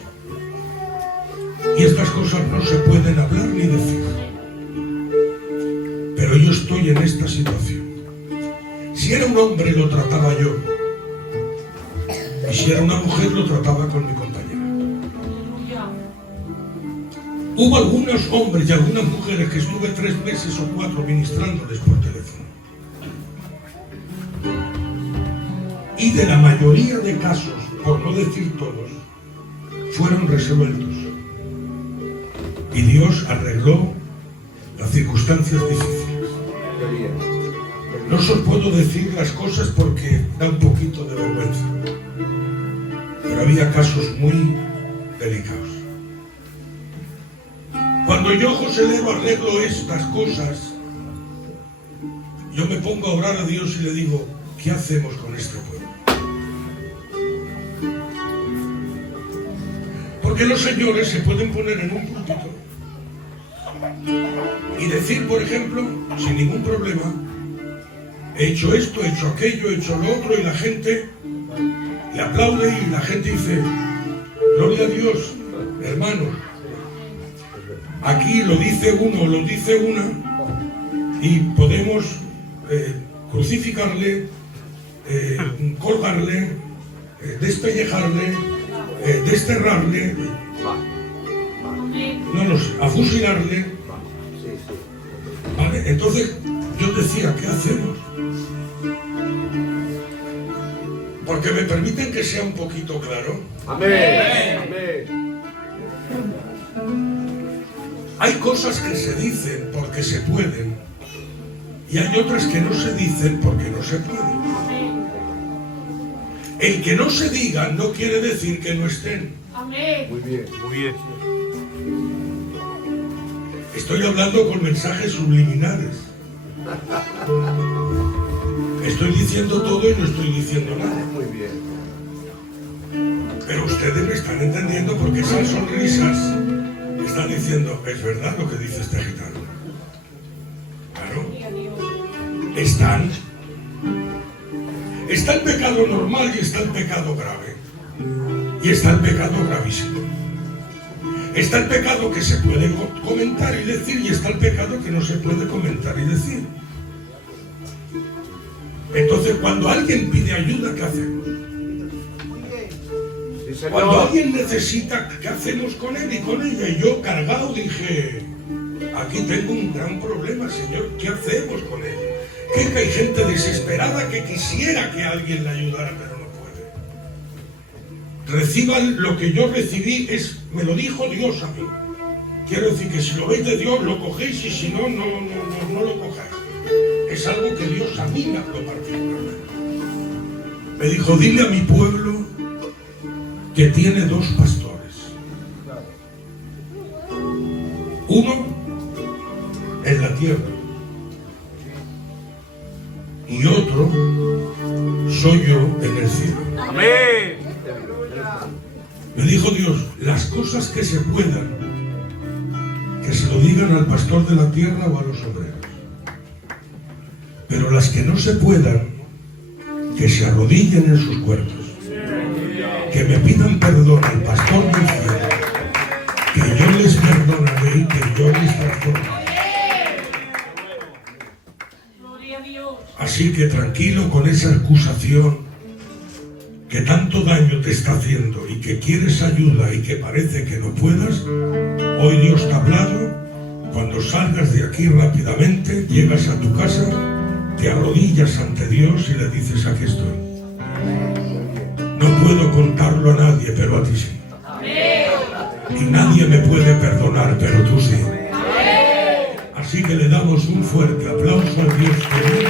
y estas cosas no se pueden hablar ni decir. Pero yo estoy en esta situación. Si era un hombre, lo trataba yo, y si era una mujer, lo trataba con mi compañera. Hubo algunos hombres y algunas mujeres que estuve 3 meses o 4 ministrándoles por teléfono. Y de la mayoría de casos, por no decir todos, fueron resueltos. Y Dios arregló las circunstancias difíciles. No os puedo decir las cosas porque da un poquito de vergüenza. Pero había casos muy delicados. Cuando yo, José Lero, arreglo estas cosas, yo me pongo a orar a Dios y le digo: ¿qué hacemos con este pueblo? Porque los señores se pueden poner en un púlpito y decir, por ejemplo, sin ningún problema: he hecho esto, he hecho aquello, he hecho lo otro, y la gente le aplaude y la gente dice: gloria a Dios, hermanos. Aquí lo dice uno o lo dice una y podemos crucificarle, colgarle, despellejarle, desterrarle, no lo sé, afusilarle. ¿Vale? Entonces yo decía: ¿qué hacemos? Porque me permiten que sea un poquito claro. Amén. Amén. Hay cosas que se dicen porque se pueden y hay otras que no se dicen porque no se pueden. El que no se diga no quiere decir que no estén. Amén. Muy bien. Muy bien. Estoy hablando con mensajes subliminales. Estoy diciendo todo y no estoy diciendo nada. Muy bien. Pero ustedes me están entendiendo porque esas sonrisas están diciendo: es verdad lo que dice este gitano. Claro. Está el pecado normal y está el pecado grave. Y está el pecado gravísimo. Está el pecado que se puede comentar y decir, y está el pecado que no se puede comentar y decir. Entonces, cuando alguien pide ayuda, ¿qué hacemos? Sí, señor. Cuando alguien necesita, ¿qué hacemos con él y con ella? Y yo, cargado, dije: aquí tengo un gran problema, Señor, ¿qué hacemos con él? Que hay gente desesperada que quisiera que alguien la ayudara, pero no puede. Reciban lo que yo recibí, me lo dijo Dios a mí. Quiero decir que si lo veis de Dios, lo cogéis, y si no, no lo cojáis. Es algo que Dios a mí me habló particularmente. Me dijo, dile a mi pueblo que tiene 2 pastores. Uno en la tierra y otro soy yo en el cielo. Amén. Me dijo Dios, las cosas que se puedan, que se lo digan al pastor de la tierra o a los obreros. Pero las que no se puedan, que se arrodillen en sus cuerpos, que me pidan perdón al pastor del cielo, que yo les perdonaré y que yo les transformaré. Gloria a Dios. Así que tranquilo con esa acusación que tanto daño te está haciendo y que quieres ayuda y que parece que no puedas. Hoy Dios te ha hablado. Cuando salgas de aquí rápidamente, llegas a tu casa, te arrodillas ante Dios y le dices, aquí estoy. No puedo contarlo a nadie, pero a ti sí. Y nadie me puede perdonar, pero tú sí. Así que le damos un fuerte aplauso al Dios que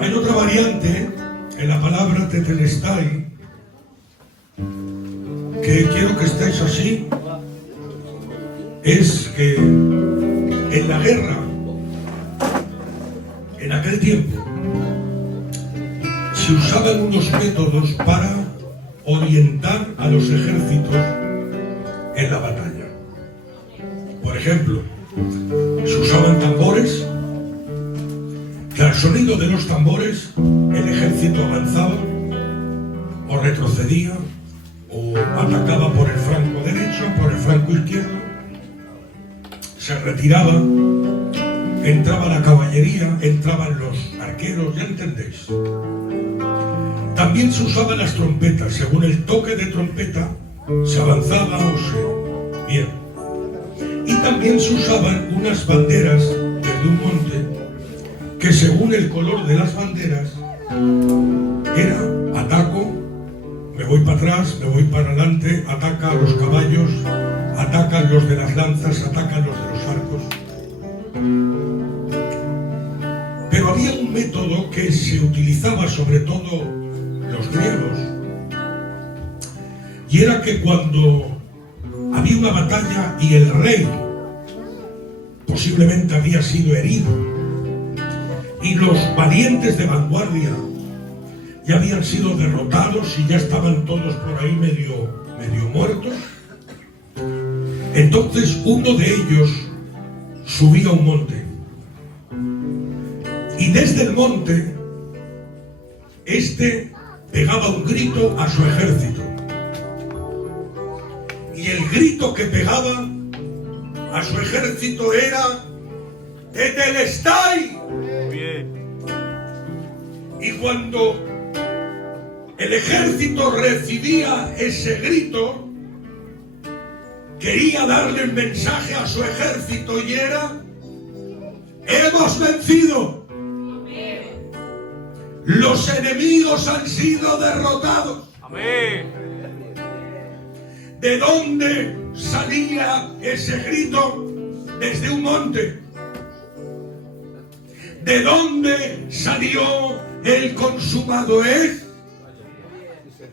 hay otra variante en la palabra tetelestai, que quiero que estéis así. Es que en la guerra, en aquel tiempo, se usaban unos métodos para orientar a los ejércitos en la batalla. Por ejemplo, se usaban tambores, que al sonido de los tambores el ejército avanzaba o retrocedía o atacaba por el flanco derecho, por el flanco izquierdo, se retiraba, entraba la caballería, entraban los arqueros, ya entendéis. También se usaban las trompetas, según el toque de trompeta se avanzaba o se... Bien. Y también se usaban unas banderas desde un monte, que según el color de las banderas era ataco, me voy para atrás, me voy para adelante, ataca a los caballos, atacan los de las lanzas, atacan los de los arcos. Pero había un método que se utilizaba sobre todo los griegos, y era que cuando había una batalla y el rey posiblemente había sido herido y los valientes de vanguardia ya habían sido derrotados y ya estaban todos por ahí medio muertos, entonces uno de ellos subía a un monte y desde el monte pegaba un grito a su ejército, y el grito que pegaba a su ejército era tetelestai. Y cuando el ejército recibía ese grito, quería darle el mensaje a su ejército, y era: hemos vencido. Los enemigos han sido derrotados. Amén. ¿De dónde salía ese grito? Desde un monte. ¿De dónde salió el consumado es?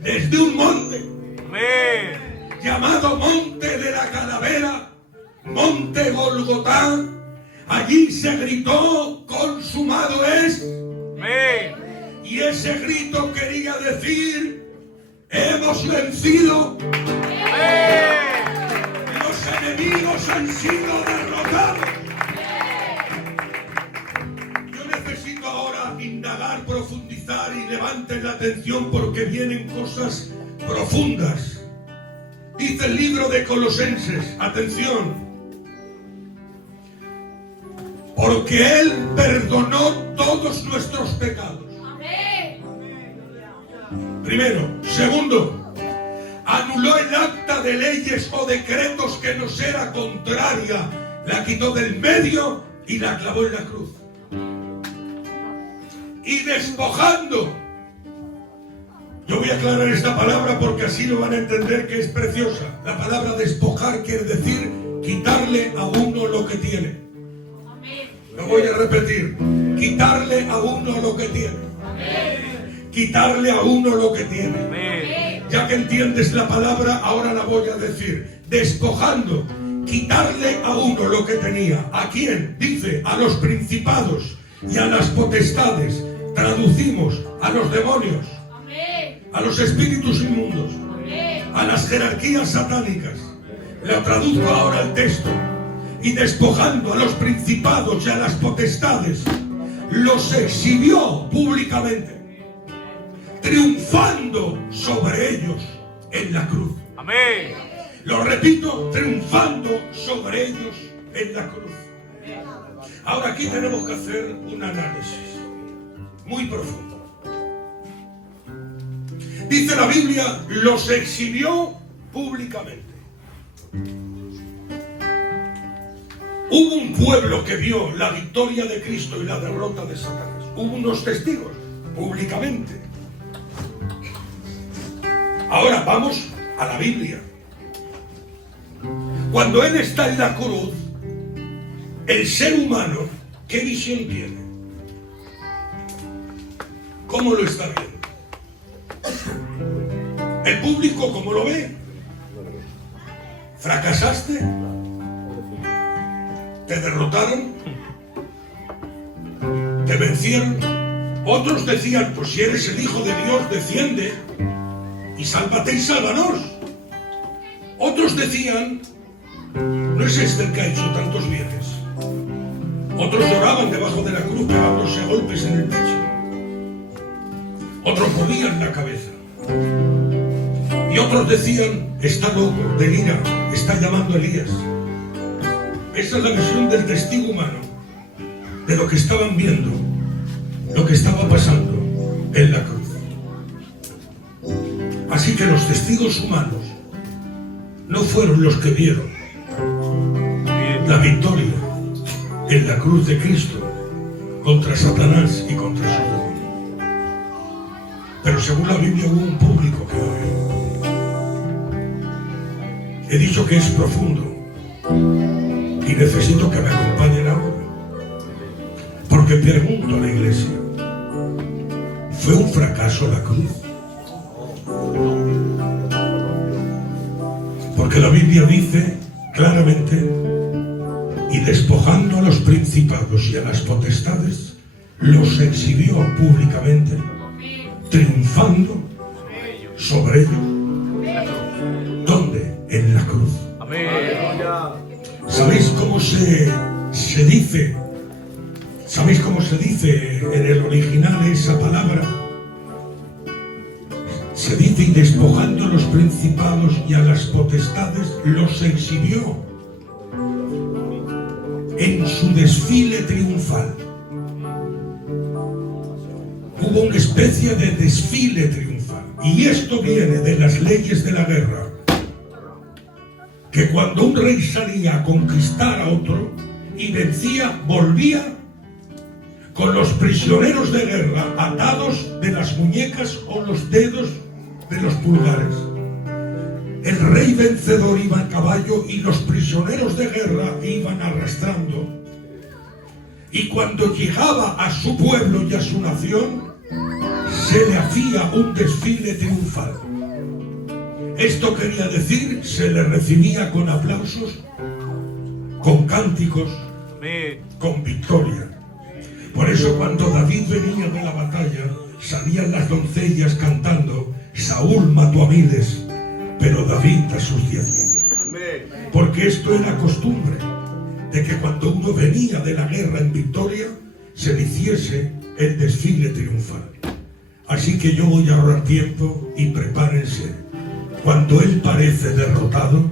Desde un monte. Amén. Llamado Monte de la Calavera, Monte Golgotá. Allí se gritó: consumado es. Amén. Y ese grito quería decir: hemos vencido. Amén. Los enemigos han sido derrotados. Yo necesito ahora indagar, profundizar, y levanten la atención porque vienen cosas profundas. Dice el libro de Colosenses, atención: porque Él perdonó todos nuestros pecados. Primero. Segundo, anuló el acta de leyes o decretos que nos era contraria, la quitó del medio y la clavó en la cruz. Y despojando. Yo voy a aclarar esta palabra porque así lo van a entender, que es preciosa. La palabra despojar quiere decir quitarle a uno lo que tiene. Lo voy a repetir. Quitarle a uno lo que tiene. Quitarle a uno lo que tiene. Ya que entiendes la palabra, ahora la voy a decir. Despojando. Quitarle a uno lo que tenía. ¿A quién? Dice, a los principados y a las potestades. Traducimos, a los demonios, a los espíritus inmundos, a las jerarquías satánicas. Le traduzco ahora el texto. Y despojando a los principados y a las potestades, los exhibió públicamente, triunfando sobre ellos en la cruz. Amén. Lo repito, triunfando sobre ellos en la cruz. Ahora aquí tenemos que hacer un análisis muy profundo. Dice la Biblia, los exhibió públicamente. Hubo un pueblo que vio la victoria de Cristo y la derrota de Satanás. Hubo unos testigos, públicamente. Ahora vamos a la Biblia. Cuando Él está en la cruz, el ser humano, ¿qué visión tiene? ¿Cómo lo está viendo? El público, ¿cómo lo ve? ¿Fracasaste? ¿Te derrotaron? ¿Te vencieron? Otros decían, pues si eres el Hijo de Dios, desciende y sálvate y sálvanos. Otros decían, no es este el que ha hecho tantos bienes. Otros lloraban debajo de la cruz, pegándose golpes en el pecho. Otros movían la cabeza. Y otros decían, está loco, delira, está llamando a Elías. Esa es la visión del testigo humano, de lo que estaban viendo, lo que estaba pasando en la cruz. Así que los testigos humanos no fueron los que vieron la victoria en la cruz de Cristo contra Satanás y contra su demonio. Pero según la Biblia hubo un público que lo vio. He dicho que es profundo y necesito que me acompañen ahora, porque pregunto a la iglesia, ¿fue un fracaso la cruz? Porque la Biblia dice claramente, y despojando a los principados y a las potestades, los exhibió públicamente, triunfando sobre ellos. ¿Dónde? En la cruz. ¿Sabéis cómo se dice? ¿Sabéis cómo se dice en el original esa palabra? Se dice, y despojando a los principados y a las potestades, los exhibió en su desfile triunfal. Hubo una especie de desfile triunfal. Y esto viene de las leyes de la guerra. Que cuando un rey salía a conquistar a otro y vencía, volvía con los prisioneros de guerra atados de las muñecas o los dedos de los pulgares. El rey vencedor iba a caballo y los prisioneros de guerra iban arrastrando. Y cuando llegaba a su pueblo y a su nación, se le hacía un desfile triunfal. Esto quería decir, se le recibía con aplausos, con cánticos, con victoria. Por eso cuando David venía de la batalla, salían las doncellas cantando, Saúl mató a miles, pero David a sus 10,000. Porque esto era costumbre, de que cuando uno venía de la guerra en victoria, se le hiciese el desfile triunfal. Así que yo voy a ahorrar tiempo y prepárense. Cuando él parece derrotado,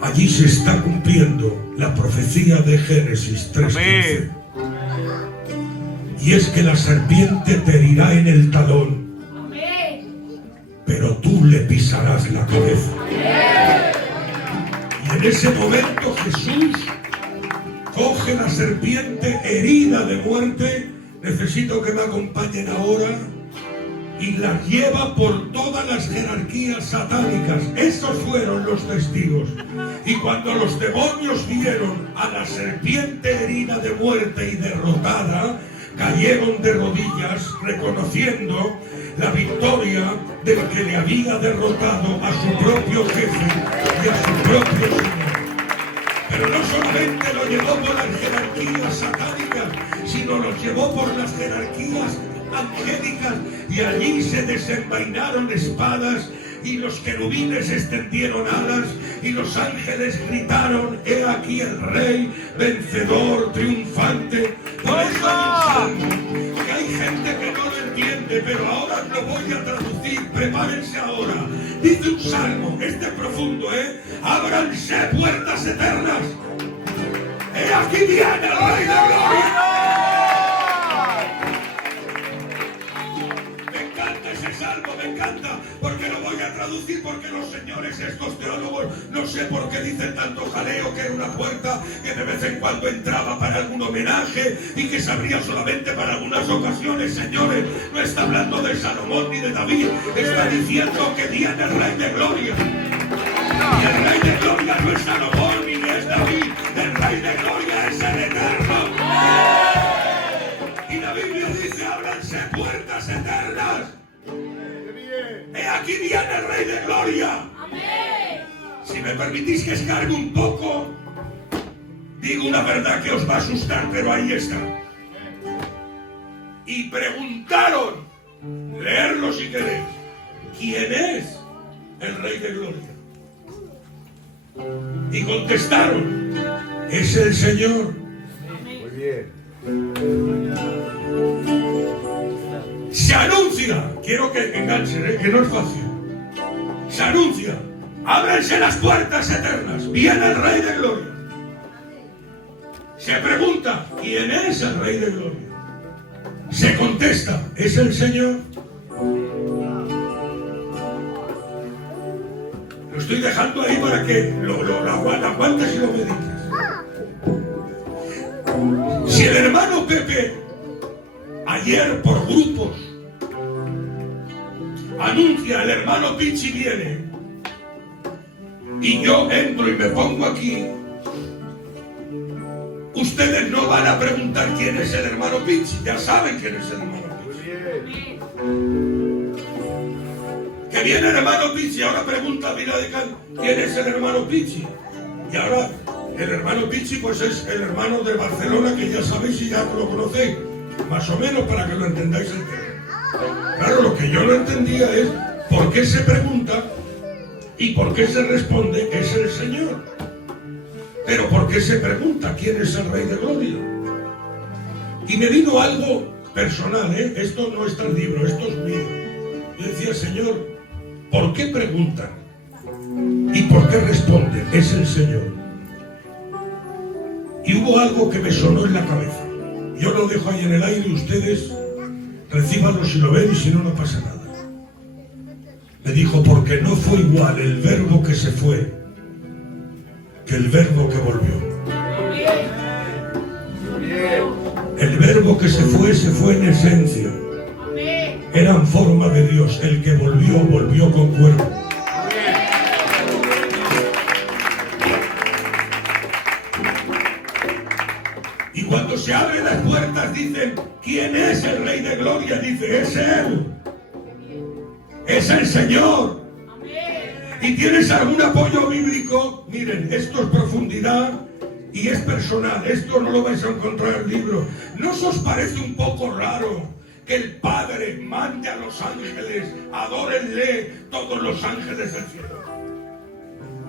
allí se está cumpliendo la profecía de Génesis 3:15. Y es que la serpiente te herirá en el talón pero tú le pisarás la cabeza. Y en ese momento Jesús coge la serpiente herida de muerte, necesito que me acompañen ahora, y la lleva por todas las jerarquías satánicas. Esos fueron los testigos. Y cuando los demonios vieron a la serpiente herida de muerte y derrotada, cayeron de rodillas reconociendo la victoria del que le había derrotado a su propio jefe y a su propio Señor. Pero no solamente lo llevó por las jerarquías satánicas, sino lo llevó por las jerarquías angélicas, y allí se desenvainaron espadas y los querubines extendieron alas y los ángeles gritaron: he aquí el rey vencedor, triunfante. Por eso hay un salmo que hay gente que no lo entiende, pero ahora lo voy a traducir, prepárense ahora. Dice un salmo, este profundo, ábranse puertas eternas, he aquí viene el rey de gloria. Me encanta, porque lo voy a traducir, porque los señores estos teólogos no sé por qué dicen tanto jaleo, que era una puerta que de vez en cuando entraba para algún homenaje y que se abría solamente para algunas ocasiones. Señores, no está hablando de Salomón ni de David, está diciendo que viene el rey de gloria. Y el rey de gloria no es Salomón ni es David, el rey de gloria es el eterno. Y la Biblia dice: ábranse puertas eternas, he aquí viene el rey de gloria. Amén. Si me permitís que escargue un poco, digo una verdad que os va a asustar, pero ahí está. Y preguntaron, leerlo si queréis, ¿quién es el rey de gloria? Y contestaron, es el Señor. Muy bien. Se anuncia, quiero que enganchen, que no es fácil. Se anuncia, ábranse las puertas eternas, viene el rey de gloria. Se pregunta, ¿quién es el rey de gloria? Se contesta, es el Señor. Lo estoy dejando ahí para que lo aguantes y lo medites. Si el hermano Pepe ayer por grupos anuncia, el hermano Pichi viene, y yo entro y me pongo aquí, ustedes no van a preguntar quién es el hermano Pichi, ya saben quién es el hermano Pichi. Que viene el hermano Pichi, ahora pregunta Miradical, ¿quién es el hermano Pichi? Y ahora el hermano Pichi pues es el hermano de Barcelona, que ya sabéis y ya lo conocéis, más o menos, para que lo entendáis entero. Claro, lo que yo no entendía es por qué se pregunta y por qué se responde es el Señor. Pero por qué se pregunta quién es el Rey de Gloria. Y me vino algo personal, esto no está en el libro, esto es mío. Yo decía, Señor, ¿por qué preguntan? ¿Y por qué responden? Es el Señor. Y hubo algo que me sonó en la cabeza. Yo lo dejo ahí en el aire y ustedes recíbanlo si lo ven, y si no, no pasa nada. Me dijo, porque no fue igual el verbo que se fue que el verbo que volvió. El verbo que se fue en esencia. Era en forma de Dios. El que volvió, volvió con cuerpo. Y cuando se abren las puertas dicen, ¿quién es el Rey de Gloria? Dice, es Él. Es el Señor. ¿Y tienes algún apoyo bíblico? Miren, esto es profundidad y es personal. Esto no lo vais a encontrar en el libro. ¿No os parece un poco raro que el Padre mande a los ángeles, adórenle todos los ángeles del cielo?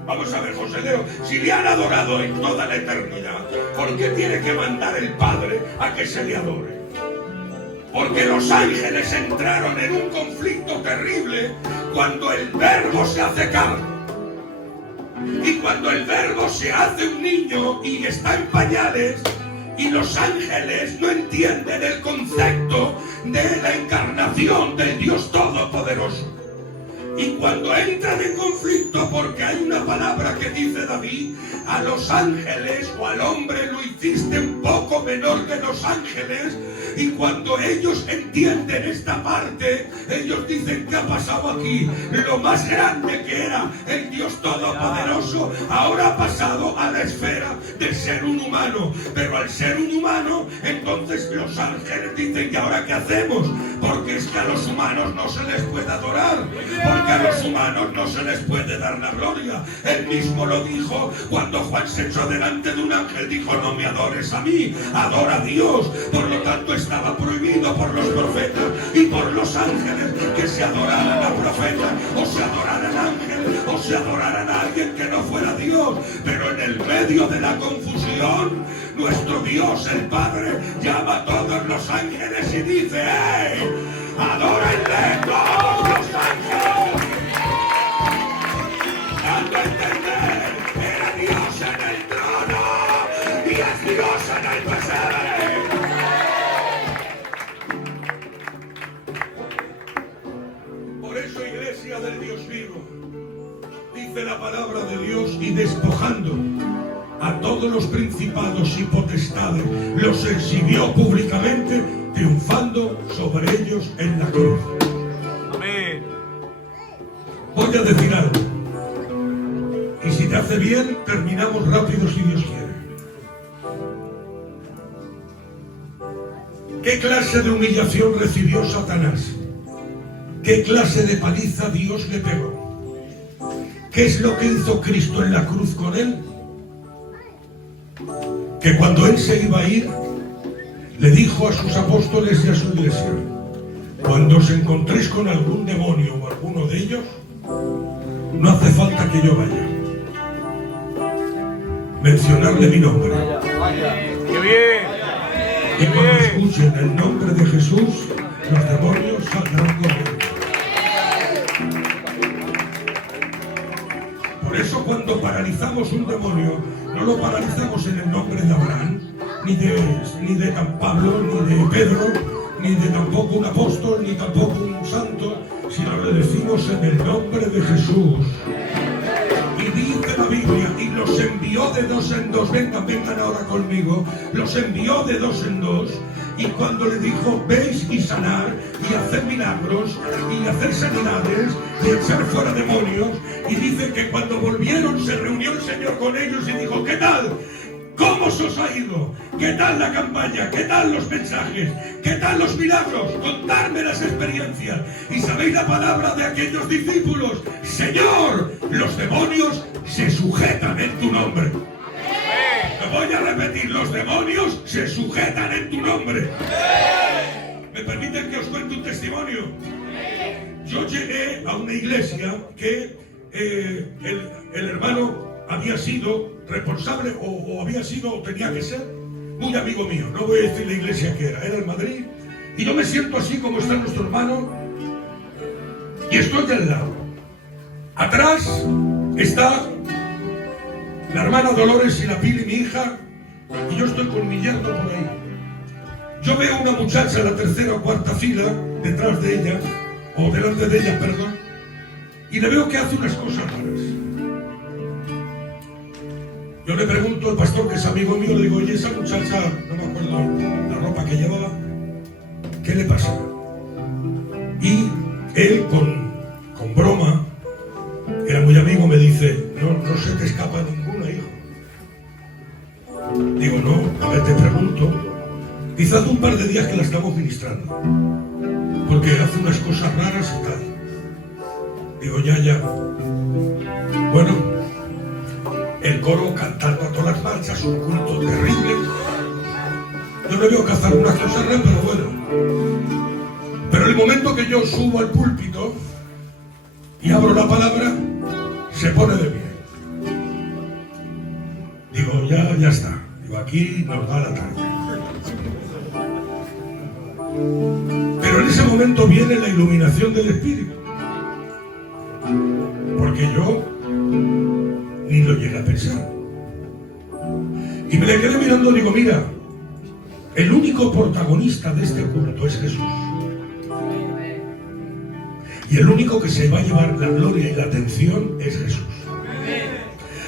Vamos a ver, José Leo, si le han adorado en toda la eternidad, ¿por qué tiene que mandar el Padre a que se le adore? Porque los ángeles entraron en un conflicto terrible cuando el Verbo se hace carne. Y cuando el Verbo se hace un niño y está en pañales, y los ángeles no entienden el concepto de la encarnación del Dios Todopoderoso. Y cuando entran en conflicto, porque hay una palabra que dice David, a los ángeles o al hombre lo hiciste un poco menor que los ángeles. Y cuando ellos entienden esta parte, ellos dicen: ¿qué ha pasado aquí? Lo más grande que era el Dios Todopoderoso, ahora ha pasado a la esfera del ser un humano. Pero al ser un humano, entonces los ángeles dicen: ¿y ahora qué hacemos? Porque es que a los humanos no se les puede adorar, porque a los humanos no se les puede dar la gloria. Él mismo lo dijo cuando Juan se echó delante de un ángel, dijo: no me adores a mí, adora a Dios. Por lo tanto, estaba prohibido por los profetas y por los ángeles que se adoraran a profetas, o se adoraran a ángeles, o se adoraran a alguien que no fuera Dios. Pero en el medio de la confusión, nuestro Dios, el Padre, llama a todos los ángeles y dice: ¡hey! ¡Adórenle todos los ángeles! Dando a entender, era Dios en el trono y es Dios en el pesebre. Por eso, iglesia del Dios vivo, dice la palabra de Dios: y despojando a todos los principados y potestades, los exhibió públicamente, triunfando sobre ellos en la cruz. Amén. Voy a decir algo, y si te hace bien, terminamos rápido si Dios quiere. ¿Qué clase de humillación recibió Satanás? ¿Qué clase de paliza Dios le pegó? ¿Qué es lo que hizo Cristo en la cruz con él? Que cuando él se iba a ir, le dijo a sus apóstoles y a su iglesia: cuando os encontréis con algún demonio o alguno de ellos, no hace falta que yo vaya. Mencionarle mi nombre. ¡Qué bien! Y cuando escuchen el nombre de Jesús, los demonios saldrán corriendo. Por eso, cuando paralizamos un demonio, no lo paralizamos en el nombre de Abraham, ni de Pablo, ni de Pedro, ni de tampoco un apóstol, ni tampoco un santo, sino le decimos en el nombre de Jesús. Y dice la Biblia: y los envió de dos en dos. Vengan ahora conmigo. Los envió de dos en dos. Y cuando le dijo: veis y sanar, y hacer milagros, y hacer sanidades, y echar fuera demonios, y dice que cuando volvieron se reunió el Señor con ellos y dijo: ¿qué tal? ¿Cómo se os ha ido? ¿Qué tal la campaña? ¿Qué tal los mensajes? ¿Qué tal los milagros? Contadme las experiencias. Y sabéis la palabra de aquellos discípulos: Señor, los demonios se sujetan en tu nombre. Lo voy a repetir: los demonios se sujetan en tu nombre. ¿Me permiten que os cuente un testimonio? Yo llegué a una iglesia que el hermano había sido responsable o había sido o tenía que ser muy amigo mío. No voy a decir la iglesia que era en Madrid. Y yo me siento así como está nuestro hermano y estoy al lado. Atrás está la hermana Dolores y la Pili, mi hija, y yo estoy con mi yerno por ahí. Yo veo una muchacha en la tercera o cuarta fila detrás de ella, o delante de ella, perdón, y le veo que hace unas cosas raras. Yo le pregunto al pastor, que es amigo mío, le digo: oye, esa muchacha, no me acuerdo la ropa que llevaba, ¿qué le pasa? Y él, con broma, era muy amigo, me dice: no se te escapa ninguna, hijo. Digo: no, a ver, te pregunto. Dice: hace un par de días que la estamos ministrando, porque hace unas cosas raras y tal. Digo: ya. Bueno, el coro cantando a todas las marchas, un culto terrible. Yo le veo que hacer unas cosas raras, pero bueno. Pero el momento que yo subo al púlpito y abro la palabra, se pone de pie. Digo: ya está. Digo: aquí nos da la tarde. Pero en ese momento viene la iluminación del Espíritu, porque yo ni lo llegué a pensar. Y me le quedé mirando. Digo: mira, el único protagonista de este culto es Jesús. Y el único que se va a llevar la gloria y la atención es Jesús.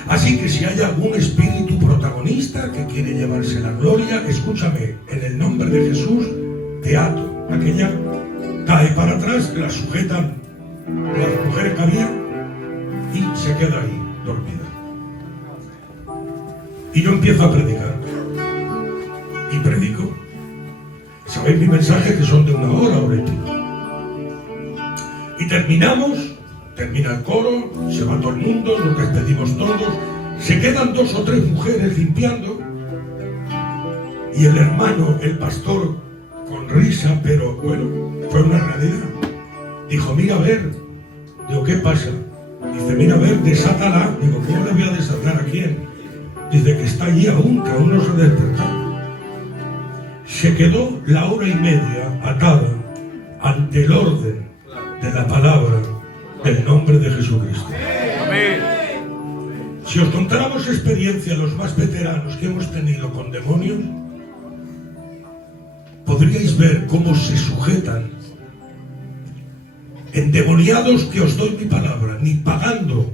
Así que si hay algún espíritu protagonista que quiere llevarse la gloria, escúchame, en el nombre de Jesús te ato. Aquella cae para atrás, la sujetan las mujeres que había y se queda ahí, dormida. Y yo empiezo a predicar. Y predico. ¿Sabéis mis mensajes que son de 1 hora, hora y pico? Y terminamos, termina el coro, se va todo el mundo, nos despedimos todos, se quedan 2 o 3 mujeres limpiando y el hermano, el pastor, con risa, pero bueno, fue una realidad. Dijo, mira a ver. Digo, ¿qué pasa? Dice, mira a ver, desátala. Digo, ¿cómo le voy a desatar a quién? Dice que está allí aún, que aún no se ha despertado. Se quedó la hora y media atada ante el orden de la palabra del nombre de Jesucristo. Amén. Si os contáramos experiencia los más veteranos que hemos tenido con demonios, podríais ver cómo se sujetan endemoniados que os doy mi palabra, ni pagando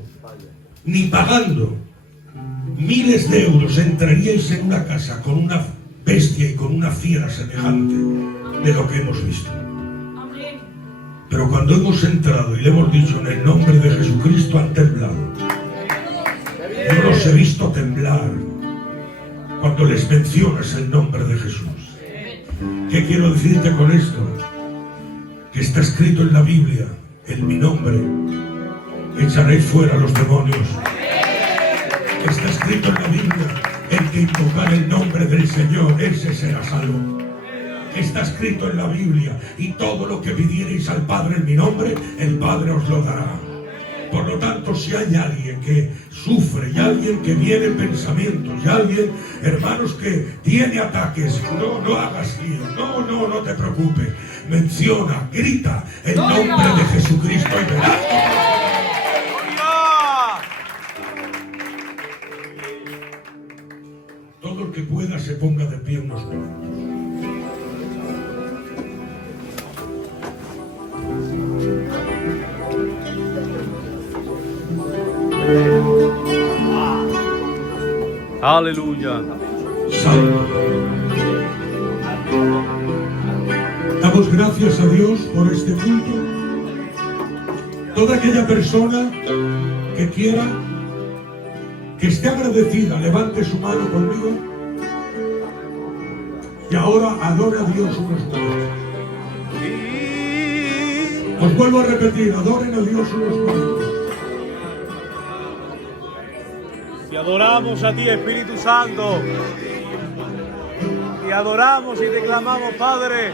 miles de euros entraríais en una casa con una bestia y con una fiera semejante de lo que hemos visto. Amén. Pero cuando hemos entrado y le hemos dicho en el nombre de Jesucristo, han temblado. Yo los he visto temblar cuando les mencionas el nombre de Jesús. ¿Qué quiero decirte con esto? Que está escrito en la Biblia, en mi nombre echaré fuera a los demonios. Está escrito en la Biblia, el que invocar el nombre del Señor, ese será salvo. Está escrito en la Biblia, y todo lo que pidierais al Padre en mi nombre, el Padre os lo dará. Por lo tanto, si hay alguien que sufre, y alguien que viene en pensamientos, y alguien, hermanos, que tiene ataques, no hagas lío, no te preocupes. Menciona, grita el nombre de Jesucristo y verás. Todo el que pueda se ponga de pie unos minutos. Aleluya. Santo. Damos gracias a Dios por este culto. Toda aquella persona que quiera, que esté agradecida, levante su mano conmigo. Y ahora adore a Dios unos minutos. Os vuelvo a repetir, adoren a Dios unos minutos. Te adoramos a ti, Espíritu Santo. Te adoramos y te clamamos, Padre.